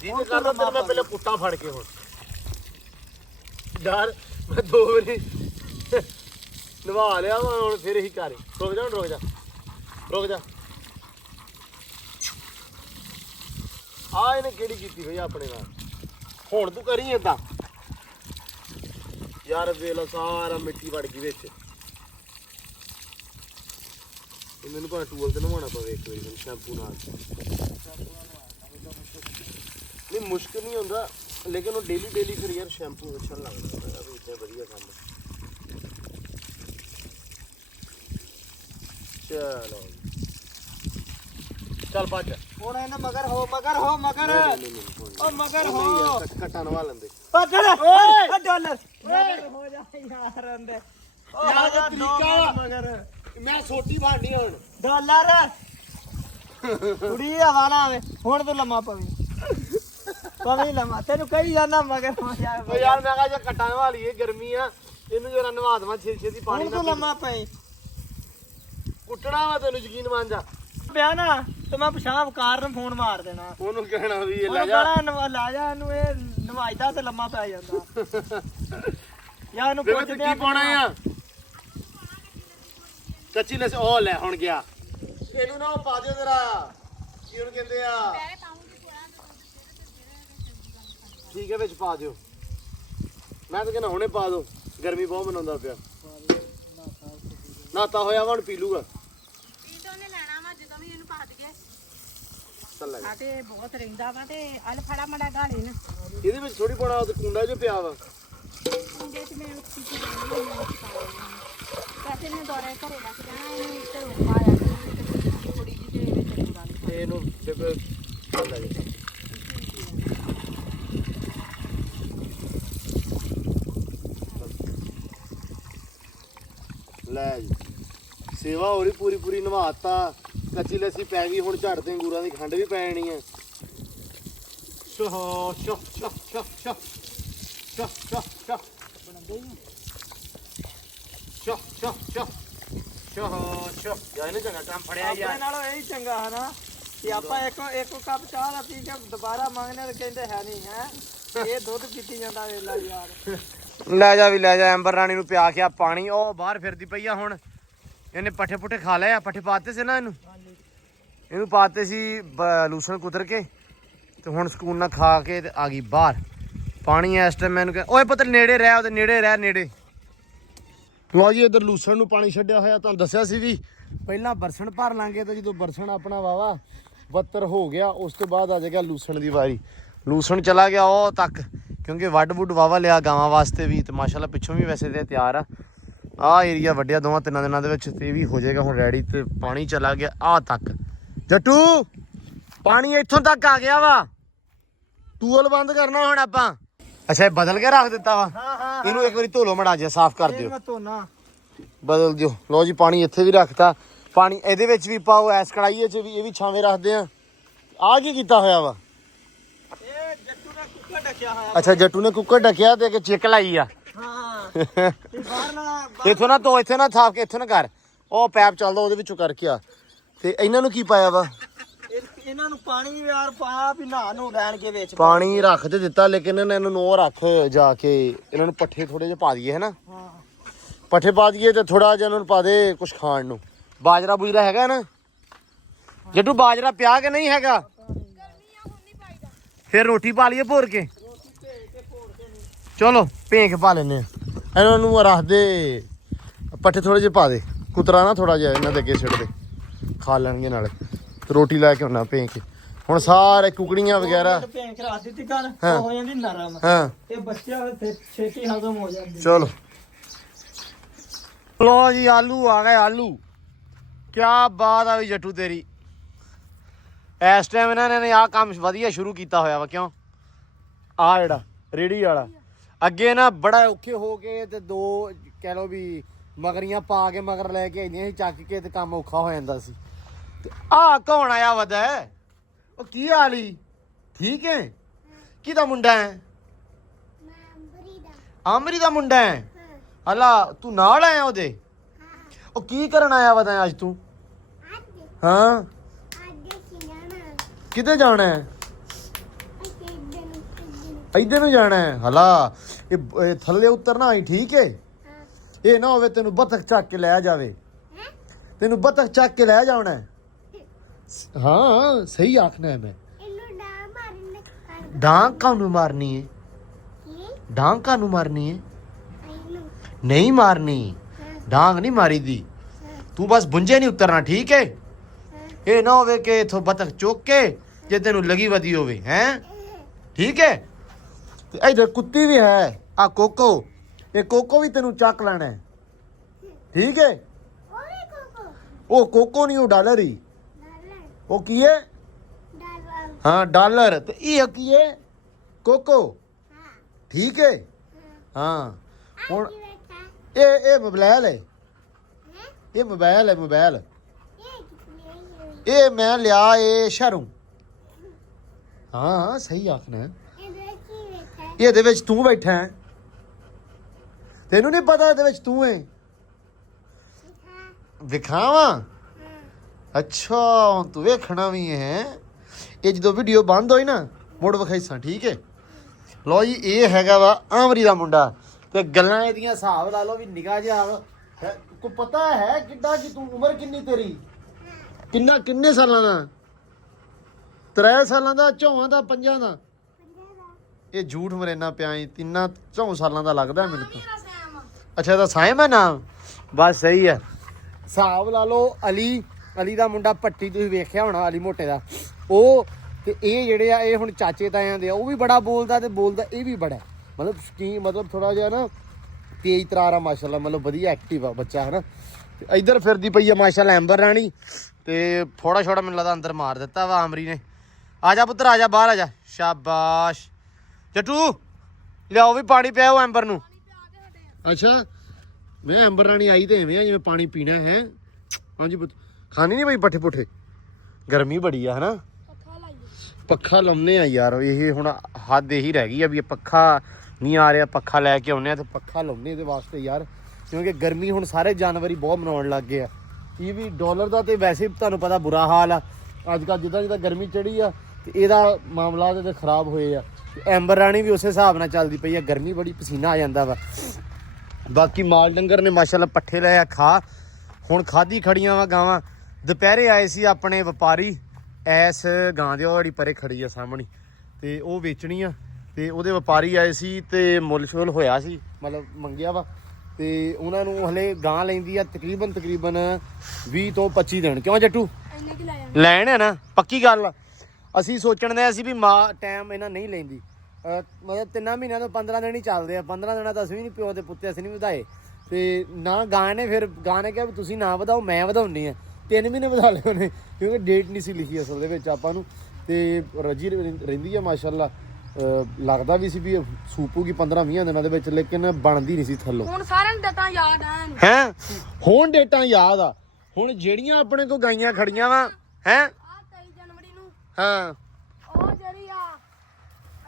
ਤੇ ਕਰਦਾ ਤੈਨੂੰ ਮੈਂ ਪਹਿਲੇ ਪੁੱਟਾ ਫੜ ਕੇ। ਹੁਣ ਯਾਰ ਮੈਂ 2 ਵਾਰੀ ਨਵਾ ਲਿਆ ਵਾ, ਹੁਣ ਫਿਰ ਇਹੀ ਕਰ। ਰੁਕ ਜਾ ਆ ਇਹਨੇ ਕਿਹੜੀ ਕੀਤੀ ਹੋਈ ਆਪਣੇ ਨਾਲ। ਹੁਣ ਤੂੰ ਕਰੀ ਏਦਾਂ ਯਾਰ। ਵੇਲਾ ਸਾਰਾ ਮਿੱਟੀ ਵੜ ਗਈ ਵਿੱਚ। ਮੈਨੂੰ ਭਾਵੇਂ ਟੂਲ ਤੇ ਨਵਾਉਣਾ ਪਵੇ ਇੱਕ ਵਾਰੀ ਸ਼ੈਂਪੂ ਨਾਲ। ਨਹੀਂ ਮੁਸ਼ਕਿਲ ਨਹੀਂ ਹੁੰਦਾ, ਲੇਕਿਨ ਉਹ ਡੇਲੀ ਫਿਰ ਯਾਰ ਸ਼ੈਂਪੂ ਅੱਛਾ ਲੱਗਦਾ ਯਾਰ। ਇੱਥੇ ਵਧੀਆ ਕੰਮ। ਚਲੋ ਚੱਲ ਭੱਜ। ਹੁਣ ਇਹਨਾਂ ਮਗਰ ਹੋ ਉਹ ਮਗਰ ਹੋ ਕੱਟਾ ਨਵਾ ਲੈਂਦੇ। ਪਕੜ ਓਏ ਡਾਲਰ ਹੋ ਜਾ ਯਾਰ ਅੰਦੇ। ਯਾਰ ਦਾ ਤਰੀਕਾ ਵਾ ਮਗਰ। ਮੈਂ ਸੋਟੀ ਭਾਂਡੀ ਹੁਣ ਡਾਲਰ ਕੁੜੀ ਦਾ ਵਾਲਾ ਆਵੇ। ਹੁਣ ਤੂੰ ਲੰਮਾ ਪਵੇ ਲੰਮਾ। ਤੈਨੂੰ ਕਹੀ ਜਾਂਦਾ ਮਗਰ ਹੋ ਜਾ। ਓ ਯਾਰ ਮੈਂ ਕਹਾਂ ਜੇ ਕੱਟਾ ਨਵਾ ਲਈਏ, ਗਰਮੀ ਆ, ਇਹਨੂੰ ਜਰਾ ਨਵਾ ਦੇਵਾਂ ਛੇਤੀ ਪਾਣੀ ਹੁਣ ਨਾਲ। ਤੂੰ ਲੰਮਾ ਪਈ ਕੁੱਟਣਾ ਵਾ ਤੈਨੂੰ, ਯਕੀਨ ਮੰਨ ਜਾ। ਪਿਆ ਨਾ ਤੇ ਮੈਂ ਪਿਸ਼ਾਬ ਕਾਰ ਨੂੰ ਫੋਨ ਮਾਰ ਦੇਣਾ। ਉਹਨੂੰ ਕਹਿਣਾ ਵੀ ਇਹ ਲੈ ਉਹਨੂੰ ਜਾ। ਕਹਿਣਾ ਲੈ ਜਾ ਇਹਨੂੰ, ਇਹ ਨਵਾਈਦਾ ਤੇ ਲੰਮਾ ਪੈ ਜਾਂਦਾ। ਯਾਰ ਇਹਨੂੰ ਬੇਬੇ ਪੁੱਛ ਤੂੰ ਦਿਆ ਕੀ ਪਾਉਣਾ ਆ? ਕੱਚੀ ਲੱਸੀ ਉਹ ਲੈ ਹੁਣ ਗਿਆ। ਇਹਨੂੰ ਨਾ ਉਹ ਪਾ ਦਿਓ ਜਰਾ, ਕੀ ਉਹਨੂੰ ਕਹਿੰਦੇ ਆ, ਠੀਕ ਹੈ ਵਿੱਚ ਪਾ ਦਿਓ। ਮੈਂ ਤਾਂ ਕਹਿੰਦਾ ਹੁਣੇ ਪਾ ਦਿਓ, ਗਰਮੀ ਬਹੁਤ ਮਨਾਉਂਦਾ ਪਿਆ। ਨਹਾਤਾ ਹੋਇਆ ਵਾ ਹੁਣ ਪੀ ਲੂਗਾ। ਚੱਲ ਲੈ ਜਾ। ਤੇ ਬਹੁਤ ਰਹਿੰਦਾ ਵਾ ਤੇ ਅਲ ਫੜਾ ਮੜਾ ਗਾਲੇ ਨਾ ਇਹਦੇ ਵਿੱਚ ਥੋੜੀ ਬੜਾ ਉਹ ਕੁੰਡਾ ਜਿਹਾ ਪਿਆ ਵਾ ਕੁੰਡੇ ਚ ਮੈਂ ਉੱਚੀ ਚ ਪੈਸੇ ਨੇ ਦੌਰੇ ਘਰੇ ਰੱਖ ਜਾਣਾ ਇਹਨੂੰ ਤੇ ਮਾਇਆ ਕੁੜੀ ਜੀ ਦੇ ਵਿੱਚ ਪੂਰਾ ਤੇ ਇਹਨੂੰ ਬੇਬੇ ਚੱਲ ਲੈ ਜਾ। ਲੈ ਜੀ ਸੇਵਾ ਹੋ ਰਹੀ ਪੂਰੀ ਪੂਰੀ ਨਵਾਤਾ ਕੱਚੀ ਲੱਸੀ ਪੈ ਗਈ ਹੁਣ ਝੜ ਤੇ ਅੰਗੂਰਾਂ ਦੀ ਖੰਡ ਵੀ ਪੈ ਜਾਣੀ ਹੈ show show show show show show show show show show show show show ਯਾਰ ਇਹਨੇ ਚੰਗਾ ਕੰਮ ਫੜਿਆ ਆਪਣੇ ਯਾਰ ਨਾਲੋਂ ਇਹ ਚੰਗਾ ਹੈ ਨਾ ਕਿ ਆਪਾਂ ਇੱਕ ਕੱਪ ਚਾਹ ਦਾ ਪੀ ਕੇ ਦੁਬਾਰਾ ਮੰਗਨੇ ਤੇ ਕਹਿੰਦੇ ਹੈ ਨਹੀਂ ਹੈ ਇਹ ਦੁੱਧ ਪੀਤੀ ਜਾਂਦਾ ਵੇਲਾ ਯਾਰ ਲੈ ਜਾ ਵੀ ਲੈ ਜਾ ਐਂਬਰ ਰਾਣੀ ਨੂੰ ਪਿਆ ਕੇ ਆ ਪਾਣੀ ਉਹ ਬਾਹਰ ਫਿਰਦੀ ਪਈ ਆ ਹੁਣ ਇਹਨੇ ਪੱਠੇ ਪੁੱਠੇ ਖਾ ਲਏ ਆ ਪੱਠੇ ਪਾਤੇ ਸੀ ਨਾ ਇਹਨੂੰ ਪਾਤੇ ਸੀ ਲੂਸਣ ਕੁਤਰ ਕੇ ਤੇ ਹੁਣ ਸਕੂਨ ਨਾਲ ਖਾ ਕੇ ਤੇ ਆ ਗਈ ਬਾਹਰ ਪਾਣੀ ਇਸ ਟਾਈਮ ਮੈਨੂੰ ਕਹੇ ਓਏ ਪੁੱਤ ਨੇੜੇ ਰਹਿ ਉਹਦੇ ਨੇੜੇ ਰਹਿ ਨੇੜੇ ਲਓ ਜੀ ਇਧਰ ਲੂਸਣ ਨੂੰ ਪਾਣੀ ਛੱਡਿਆ ਹੋਇਆ ਤੁਹਾਨੂੰ ਦੱਸਿਆ ਸੀ ਵੀ ਪਹਿਲਾਂ ਬਰਸਣ ਭਰ ਲਾਂਗੇ ਤੇ ਜਦੋਂ ਬਰਸਣ ਆਪਣਾ ਵਾਵਾ 72 ਹੋ ਗਿਆ ਉਸ ਤੋਂ ਬਾਅਦ ਆ ਜਾਏਗਾ ਲੂਸਣ ਦੀ ਵਾਰੀ ਲੂਸਣ ਚਲਾ ਗਿਆ ਉਹ ਤੱਕ ਕਿਉਂਕਿ ਵੱਡ ਵੁੱਡ ਵਾਵਾ ਲਿਆ ਗਾਵਾਂ ਵਾਸਤੇ ਵੀ ਤੇ ਮਾਸ਼ਾਅੱਲਾ ਪਿੱਛੋਂ ਵੀ ਵੈਸੇ ਤੇ ਤਿਆਰ ਆ ਏਰੀਆ ਵੱਡਿਆ 2-3 ਦਿਨਾਂ ਦੇ ਵਿੱਚ ਤੇ ਵੀ ਹੋ ਜਾਏਗਾ ਹੁਣ ਰੈਡੀ ਤੇ ਪਾਣੀ ਚਲਾ ਗਿਆ ਆ ਤੱਕ ਜੱਟੂ ਪਾਣੀ ਇੱਥੋਂ ਤੱਕ ਆ ਗਿਆ ਵਾ ਟੂਲ ਬੰਦ ਕਰਨਾ ਹੁਣ ਆਪਾਂ ਅੱਛਾ ਇਹ ਬਦਲ ਕੇ ਰੱਖ ਦਿੱਤਾ ਵਾ ਇਹਨੂੰ ਇੱਕ ਵਾਰੀ ਧੋ ਲਓ ਮੜਾ ਜਿਹਾ ਸਾਫ਼ ਕਰ ਦਿਓ ਮੈਂ ਧੋਣਾ ਬਦਲ ਦਿਓ ਲਓ ਜੀ ਪਾਣੀ ਇੱਥੇ ਵੀ ਰੱਖਤਾ ਪਾਣੀ ਇਹਦੇ ਵਿੱਚ ਵੀ ਪਾਓ ਐਸ ਕੜਾਈਏ 'ਚ ਵੀ ਇਹ ਵੀ ਛਾਵੇਂ ਰੱਖਦੇ ਆ ਕੀ ਕੀਤਾ ਹੋਇਆ ਵਾ ਇਹ ਜੱਟੂ ਦਾ ਕੁੱਕਰ ਢੱਕਿਆ ਹੋਇਆ ਅੱਛਾ ਜੱਟੂ ਨੇ ਕੁੱਕਰ ਢੱਕਿਆ ਤੇ ਇੱਕ ਚਿੱਕ ਲਾਈ ਆ ਹਾਂ ਤੇ ਬਾਹਰ ਨਾ ਇੱਥੋਂ ਨਾ ਧੋ ਇੱਥੇ ਨਾ ਥਾਪ ਕੇ ਇੱਥੋਂ ਨਾ ਕਰ ਉਹ ਪੈਪ ਚੱਲਦਾ ਉਹਦੇ ਵਿੱਚੋਂ ਕਰਕੇ ਆ ਤੇ ਇਹਨਾਂ ਨੂੰ ਕੀ ਪਾਇਆ ਵਾ ਇਹਨਾਂ ਨੂੰ ਪਾਣੀ ਯਾਰ ਪਾਇਆ ਵੀ ਨਹਾ ਨੂੰ ਲੈਣ ਕੇ ਵਿੱਚ ਪਾਣੀ ਰੱਖ ਤੇ ਦਿੱਤਾ ਲੇਕਿਨ ਇਹਨਾਂ ਨੂੰ ਉਹ ਰੱਖ ਜਾ ਕੇ ਇਹਨਾਂ ਨੂੰ ਪੱਠੇ ਥੋੜੇ ਜਿਹਾ ਪਾ ਦਈਏ ਹੈਨਾ ਹਾਂ ਪੱਠੇ ਪਾ ਦਈਏ ਤੇ ਥੋੜਾ ਜਿਹਾ ਇਹਨਾਂ ਨੂੰ ਪਾ ਦੇ ਕੁਝ ਖਾਣ ਨੂੰ ਬਾਜਰਾ ਬੁਜਰਾ ਹੈਗਾ ਨਾ ਜੱਟੂ ਬਾਜਰਾ ਪਿਆ ਕਿ ਨਹੀਂ ਹੈਗਾ ਫਿਰ ਰੋਟੀ ਪਾ ਲਈਏ ਭੋਰ ਕੇ ਚਲੋ ਭੇਂਕ ਪਾ ਲੈਨੇ ਆ ਇਹਨਾਂ ਨੂੰ ਰੱਖ ਦੇ ਪੱਠੇ ਥੋੜੇ ਜਿਹੇ ਪਾ ਦੇ ਕੁਤਰਾ ਨਾ ਥੋੜਾ ਜਿਹਾ ਇਹਨਾਂ ਦੇ ਅੱਗੇ ਛੱਡ ਦੇ ਖਾ ਲੈਣਗੇ ਨਾਲੇ ਤੇ ਰੋਟੀ ਲੈ ਕੇ ਆਉਣਾ ਭੇਂਕ ਹੁਣ ਸਾਰੇ ਕੁਕੜੀਆਂ ਵਗੈਰਾ ਭੇਂਕ ਰੱਖ ਦਿੱਤੀ ਗੱਲ ਉਹ ਹੋ ਜਾਂਦੀ ਨਰਮ ਹਾਂ ਇਹ ਬੱਚਿਆਂ ਦੇ ਛੇਤੀ ਹਜ਼ਮ ਹੋ ਜਾਂਦੀ ਚਲੋ ਲੋ ਜੀ ਆਲੂ ਆ ਗਏ ਆਲੂ ਕਿਆ ਬਾਤ ਆ ਵੀ ਜੱਟੂ ਤੇਰੀ ਇਸ ਟਾਈਮ ਇਹਨਾਂ ਨੇ ਆਹ ਕੰਮ ਵਧੀਆ ਸ਼ੁਰੂ ਕੀਤਾ ਹੋਇਆ ਵਾ ਕਿਉਂ ਆ ਜਿਹੜਾ ਰੇੜੀ ਵਾਲਾ ਅੱਗੇ ਨਾ ਬੜਾ ਔਖੇ ਹੋ ਕੇ ਤੇ ਦੋ ਕਹਿ ਲੋ ਵੀ ਮਗਰੀਆਂ ਪਾ ਕੇ ਮਗਰ ਲੈ ਕੇ ਆਈਆਂ ਸੀ ਚੱਕ ਕੇ ਤੇ ਕੰਮ ਔਖਾ ਹੋ ਜਾਂਦਾ ਸੀ ਤੇ ਆਹ ਕੌਣ ਆਇਆ ਵਦਾ ਉਹ ਕੀ ਹਾਲੀ ਠੀਕ ਹੈ ਕਿਹਦਾ ਮੁੰਡਾ ਹੈ ਆਮਰੀ ਦਾ ਮੁੰਡਾ ਹੈ ਹਲਾ ਤੂੰ ਨਾਲ ਆਇਆ ਉਹਦੇ ਉਹ ਕੀ ਕਰਨ ਆਇਆ ਵਦਾ ਅੱਜ ਤੂੰ ਹਾਂ ਕਿੱਥੇ ਜਾਣਾ ਹੈ ਇੱਧਰ ਨੂੰ ਜਾਣਾ ਹੈ ਹਲਾ ਇਹ ਥੱਲੇ ਉਤਰਨਾ ਹੀ ਠੀਕ ਹੈ ਇਹ ਨਾ ਹੋਵੇ ਤੈਨੂੰ ਬਤਖ ਚੱਕ ਕੇ ਲੈ ਜਾਵੇ ਤੈਨੂੰ ਬਤਖ ਚੱਕ ਕੇ ਲੈ ਜਾਣਾ ਹੈ ਹਾਂ ਸਹੀ ਆਖਣਾ ਹੈ ਮੈਂ ਡਾਂਗ ਕਾਹਨੂੰ ਮਾਰਨੀ ਹੈ ਡਾਂਗ ਕਾਹਨੂੰ ਮਾਰਨੀ ਹੈ ਨਹੀਂ ਮਾਰਨੀ ਡਾਂਗ ਨਹੀਂ ਮਾਰੀ ਦੀ ਤੂੰ ਬਸ ਬੁੰਝੇ ਨਹੀਂ ਉਤਰਨਾ ਠੀਕ ਹੈ ਇਹ ਨਾ ਹੋਵੇ ਕਿ ਇਥੋਂ ਬਤਖ ਚੁੱਕ ਕੇ ਜੇ ਤੈਨੂੰ ਲੱਗੀ ਵਧੀ ਹੋਵੇ ਹੈ ਠੀਕ ਹੈ ਤੇ ਇਧਰ ਕੁੱਤੀ ਵੀ ਹੈ ਆ ਕੋਕੋ ਇਹ ਕੋਕੋ ਵੀ ਤੈਨੂੰ ਚੱਕ ਲੈਣਾ ਹੈ ਠੀਕ ਹੈ ਉਹ ਕੋਕੋ ਨਹੀਂ ਉਹ ਡਾਲਰ ਹੀ ਉਹ ਕੀ ਹੈ ਹਾਂ ਡਾਲਰ ਤੇ ਇਹ ਕੀ ਹੈ ਕੋਕੋ ਠੀਕ ਹੈ ਹਾਂ ਹੁਣ ਇਹ ਮੋਬਾਈਲ ਹੈ ਇਹ ਮੋਬਾਈਲ ਹੈ ਮੋਬਾਈਲ ਇਹ ਮੈਂ ਲਿਆ ਇਹ ਸ਼ਹਿਰੋਂ ਹਾਂ ਸਹੀ ਆਖਣਾ ਇਹਦੇ ਵਿੱਚ ਤੂੰ ਬੈਠਾ ਹੈ ਤੈਨੂੰ ਨਹੀਂ ਪਤਾ ਇਹਦੇ ਵਿੱਚ ਤੂੰ ਹੈ ਵਿਖਾਵਾਂ ਅੱਛਾ ਹੁਣ ਤੂੰ ਵੇਖਣਾ ਵੀ ਹੈ ਇਹ ਜਦੋਂ ਵੀਡੀਓ ਬੰਦ ਹੋਈ ਨਾ ਮੁੜ ਵਿਖਾਈਸਾਂ ਠੀਕ ਹੈ ਲੋ ਜੀ ਇਹ ਹੈਗਾ ਵਾ ਆਮਰੀ ਦਾ ਮੁੰਡਾ ਤੇ ਗੱਲਾਂ ਇਹਦੀਆਂ ਹਿਸਾਬ ਲਾ ਲਓ ਵੀ ਨਿਗਾਹ ਜਿਹਾ ਕੋ ਪਤਾ ਹੈ ਕਿੱਡਾ ਕਿ ਤੂੰ ਉਮਰ ਕਿੰਨੀ ਤੇਰੀ ਕਿੰਨੇ ਸਾਲਾਂ ਦਾ 3 ਸਾਲਾਂ ਦਾ 4 ਦਾ 5 ਦਾ ਇਹ ਝੂਠ ਮਰੇਨਾ ਪਿਆ 3-4 ਸਾਲਾਂ ਦਾ ਲੱਗਦਾ ਮੈਨੂੰ ਤਾਂ ਅੱਛਾ ਇਹਦਾ ਸਾਇਮ ਹੈ ਨਾਮ ਬਸ ਸਹੀ ਹੈ ਹਿਸਾਬ ਲਾ ਲਓ ਅਲੀ ਦਾ ਮੁੰਡਾ ਪੱਟੀ ਤੁਸੀਂ ਵੇਖਿਆ ਹੋਣਾ ਅਲੀ ਮੋਟੇ ਦਾ ਉਹ ਤੇ ਇਹ ਜਿਹੜੇ ਆ ਇਹ ਹੁਣ ਚਾਚੇ ਤਾਇਆਂ ਦੇ ਆ, ਉਹ ਵੀ ਬੜਾ ਬੋਲਦਾ ਤੇ ਬੋਲਦਾ ਇਹ ਵੀ ਬੜਾ, ਮਤਲਬ ਸ਼ਕੀਨ, ਮਤਲਬ ਥੋੜਾ ਜਿਹਾ ਨਾ ਤੇਜ਼ ਤਰਾਰ ਆ ਮਾਸ਼ਾਅੱਲਾ, ਮਤਲਬ ਵਧੀਆ ਐਕਟਿਵ ਆ ਬੱਚਾ ਹੈ ਨਾ। ਤੇ ਇੱਧਰ ਫਿਰਦੀ ਪਈ ਆ ਮਾਸ਼ਾਅੱਲਾ ਐਂਬਰ ਰਾਣੀ, ਤੇ ਥੋੜਾ ਛੋੜਾ ਮੈਨੂੰ ਲੱਗਦਾ ਅੰਦਰ ਮਾਰ ਦਿੱਤਾ ਵਾ ਆਮਰੀ ਨੇ। ਆ ਜਾ ਪੁੱਤਰ, ਆ ਜਾ ਬਾਹਰ ਆ ਜਾ, ਸ਼ਾਬਾਸ਼ ਜੱਟੂ, ਲਿਆਓ ਵੀ ਪਾਣੀ ਪਿਆਓ ਐਂਬਰ ਨੂੰ। ਅੱਛਾ ਮੈਂ ਐਂਬਰ ਰਾਣੀ ਆਈ ਤੇ ਐਵੇਂ ਆ ਜਿਵੇਂ ਪਾਣੀ ਪੀਣਾ ਹੈ। ਹਾਂਜੀ ਪੁੱਤ, ਖਾਣੀ ਨਹੀਂ ਬਈ ਪੱਠੇ ਪੁੱਠੇ, ਗਰਮੀ ਬੜੀ ਆ ਹਨਾ। ਪੱਖਾ ਲਾਉਨੇ ਆ ਯਾਰ, ਇਹ ਹੁਣ ਹੱਦ ਇਹੀ ਰਹਿ ਗਈ ਆ ਵੀ ਇਹ ਪੱਖਾ ਨਹੀਂ ਆ ਰਿਹਾ, ਪੱਖਾ ਲੈ ਕੇ ਆਉਨੇ ਆ ਤੇ ਪੱਖਾ ਲਾਉਨੇ ਇਹਦੇ ਵਾਸਤੇ ਯਾਰ, ਕਿਉਂਕਿ ਗਰਮੀ ਹੁਣ ਸਾਰੇ ਜਾਨਵਰ ਹੀ ਬਹੁਤ ਮਨਾਉਣ ਲੱਗ ਗਏ ਆ। ਇਹ ਵੀ ਡਾਲਰ ਦਾ ਤੇ ਵੈਸੇ ਤੁਹਾਨੂੰ ਪਤਾ ਬੁਰਾ ਹਾਲ ਆ ਅੱਜ ਕੱਲ੍ਹ, ਜਿੱਦਾਂ ਜਿੱਦਾਂ ਗਰਮੀ ਚੜੀ ਆ ਤੇ ਇਹਦਾ ਮਾਮਲਾ ਤੇ ਖਰਾਬ ਹੋਏ ਆ। ਐਂਬਰ ਰਾਣੀ ਵੀ ਉਸੇ ਹਿਸਾਬ ਨਾਲ ਚੱਲਦੀ ਪਈ ਆ, ਗਰਮੀ ਬੜੀ, ਪਸੀਨਾ ਆ ਜਾਂਦਾ ਵਾ। ਬਾਕੀ ਮਾਲ ਡੰਗਰ ਨੇ ਮਾਸ਼ਾਅੱਲਾ ਪੱਠੇ ਲਏ ਆ ਖਾ, ਹੁਣ ਖਾਧੀ ਖੜੀਆਂ ਵਾ ਗਾਵਾਂ। ਦੁਪਹਿਰੇ ਆਏ ਸੀ ਆਪਣੇ ਵਪਾਰੀ, ਐਸ ਗਾਂ ਦੇ ਉਹ ਜਿਹੜੀ ਪਰੇ ਖੜੀ ਆ ਸਾਹਮਣੇ, ਤੇ ਉਹ ਵੇਚਣੀ ਆ, ਤੇ ਉਹਦੇ ਵਪਾਰੀ ਆਏ ਸੀ ਤੇ ਮੁੱਲ ਸ਼ੁੱਲ ਹੋਇਆ ਸੀ, ਮਤਲਬ ਮੰਗਿਆ ਵਾ, ਤੇ ਉਹਨਾਂ ਨੂੰ ਹਲੇ ਗਾਂ ਲੈਂਦੀ ਆ ਤਕਰੀਬਨ 20 ਤੋਂ 25 ਦਿਨ। ਕਿਉਂ ਜੱਟੂ ਲੈਣ ਹੈ ਨਾ, ਪੱਕੀ ਗੱਲ ਆ। ਅਸੀਂ ਸੋਚਣ ਦੇ ਅਸੀਂ ਵੀ ਟਾਈਮ ਇਹਨਾਂ ਨਹੀਂ ਲੈਂਦੀ, ਮਤਲਬ 3 ਮਹੀਨਿਆਂ ਤੋਂ 15 ਦਿਨ ਹੀ ਚੱਲਦੇ ਆ। 15 ਦਿਨਾਂ ਤਾਂ ਅਸੀਂ ਵੀ ਨਹੀਂ ਪਿਓ ਦੇ ਪੁੱਤੇ ਅਸੀਂ ਨਹੀਂ ਵਧਾਏ, ਤੇ ਨਾ ਗਾਂ ਨੇ, ਫਿਰ ਗਾਂ ਨੇ ਕਿਹਾ ਵੀ ਤੁਸੀਂ ਨਾ ਵਧਾਓ ਮੈਂ ਵਧਾਉਣੀ ਆ, 3 ਮਹੀਨੇ ਵਧਾ ਲਏ ਉਹਨੇ, ਕਿਉਂਕਿ ਡੇਟ ਨਹੀਂ ਸੀ ਲਿਖੀ ਅਸਲ ਦੇ ਵਿੱਚ ਆਪਾਂ ਨੂੰ, ਤੇ ਰੱਜੀ ਰਹਿੰਦੀ ਆ ਮਾਸ਼ਾਅੱਲਾ। ਲੱਗਦਾ ਵੀ ਸੀ ਵੀ ਸੂਪੂਗੀ 15-20 ਦਿਨਾਂ ਦੇ ਵਿੱਚ, ਲੇਕਿਨ ਬਣਦੀ ਨਹੀਂ ਸੀ ਥੱਲੋਂ। ਹੁਣ ਸਾਰਿਆਂ ਨੂੰ ਡੇਟਾਂ ਯਾਦ ਆ ਹੈ, ਹੁਣ ਡੇਟਾਂ ਯਾਦ ਆ। ਹੁਣ ਜਿਹੜੀਆਂ ਆਪਣੇ ਕੋਲ ਗਾਈਆਂ ਖੜੀਆਂ ਵਾ ਹੈ, 23 ਜਨਵਰੀ ਨੂੰ ਹਾਂ ਉਹ ਜਿਹੜੀ ਆ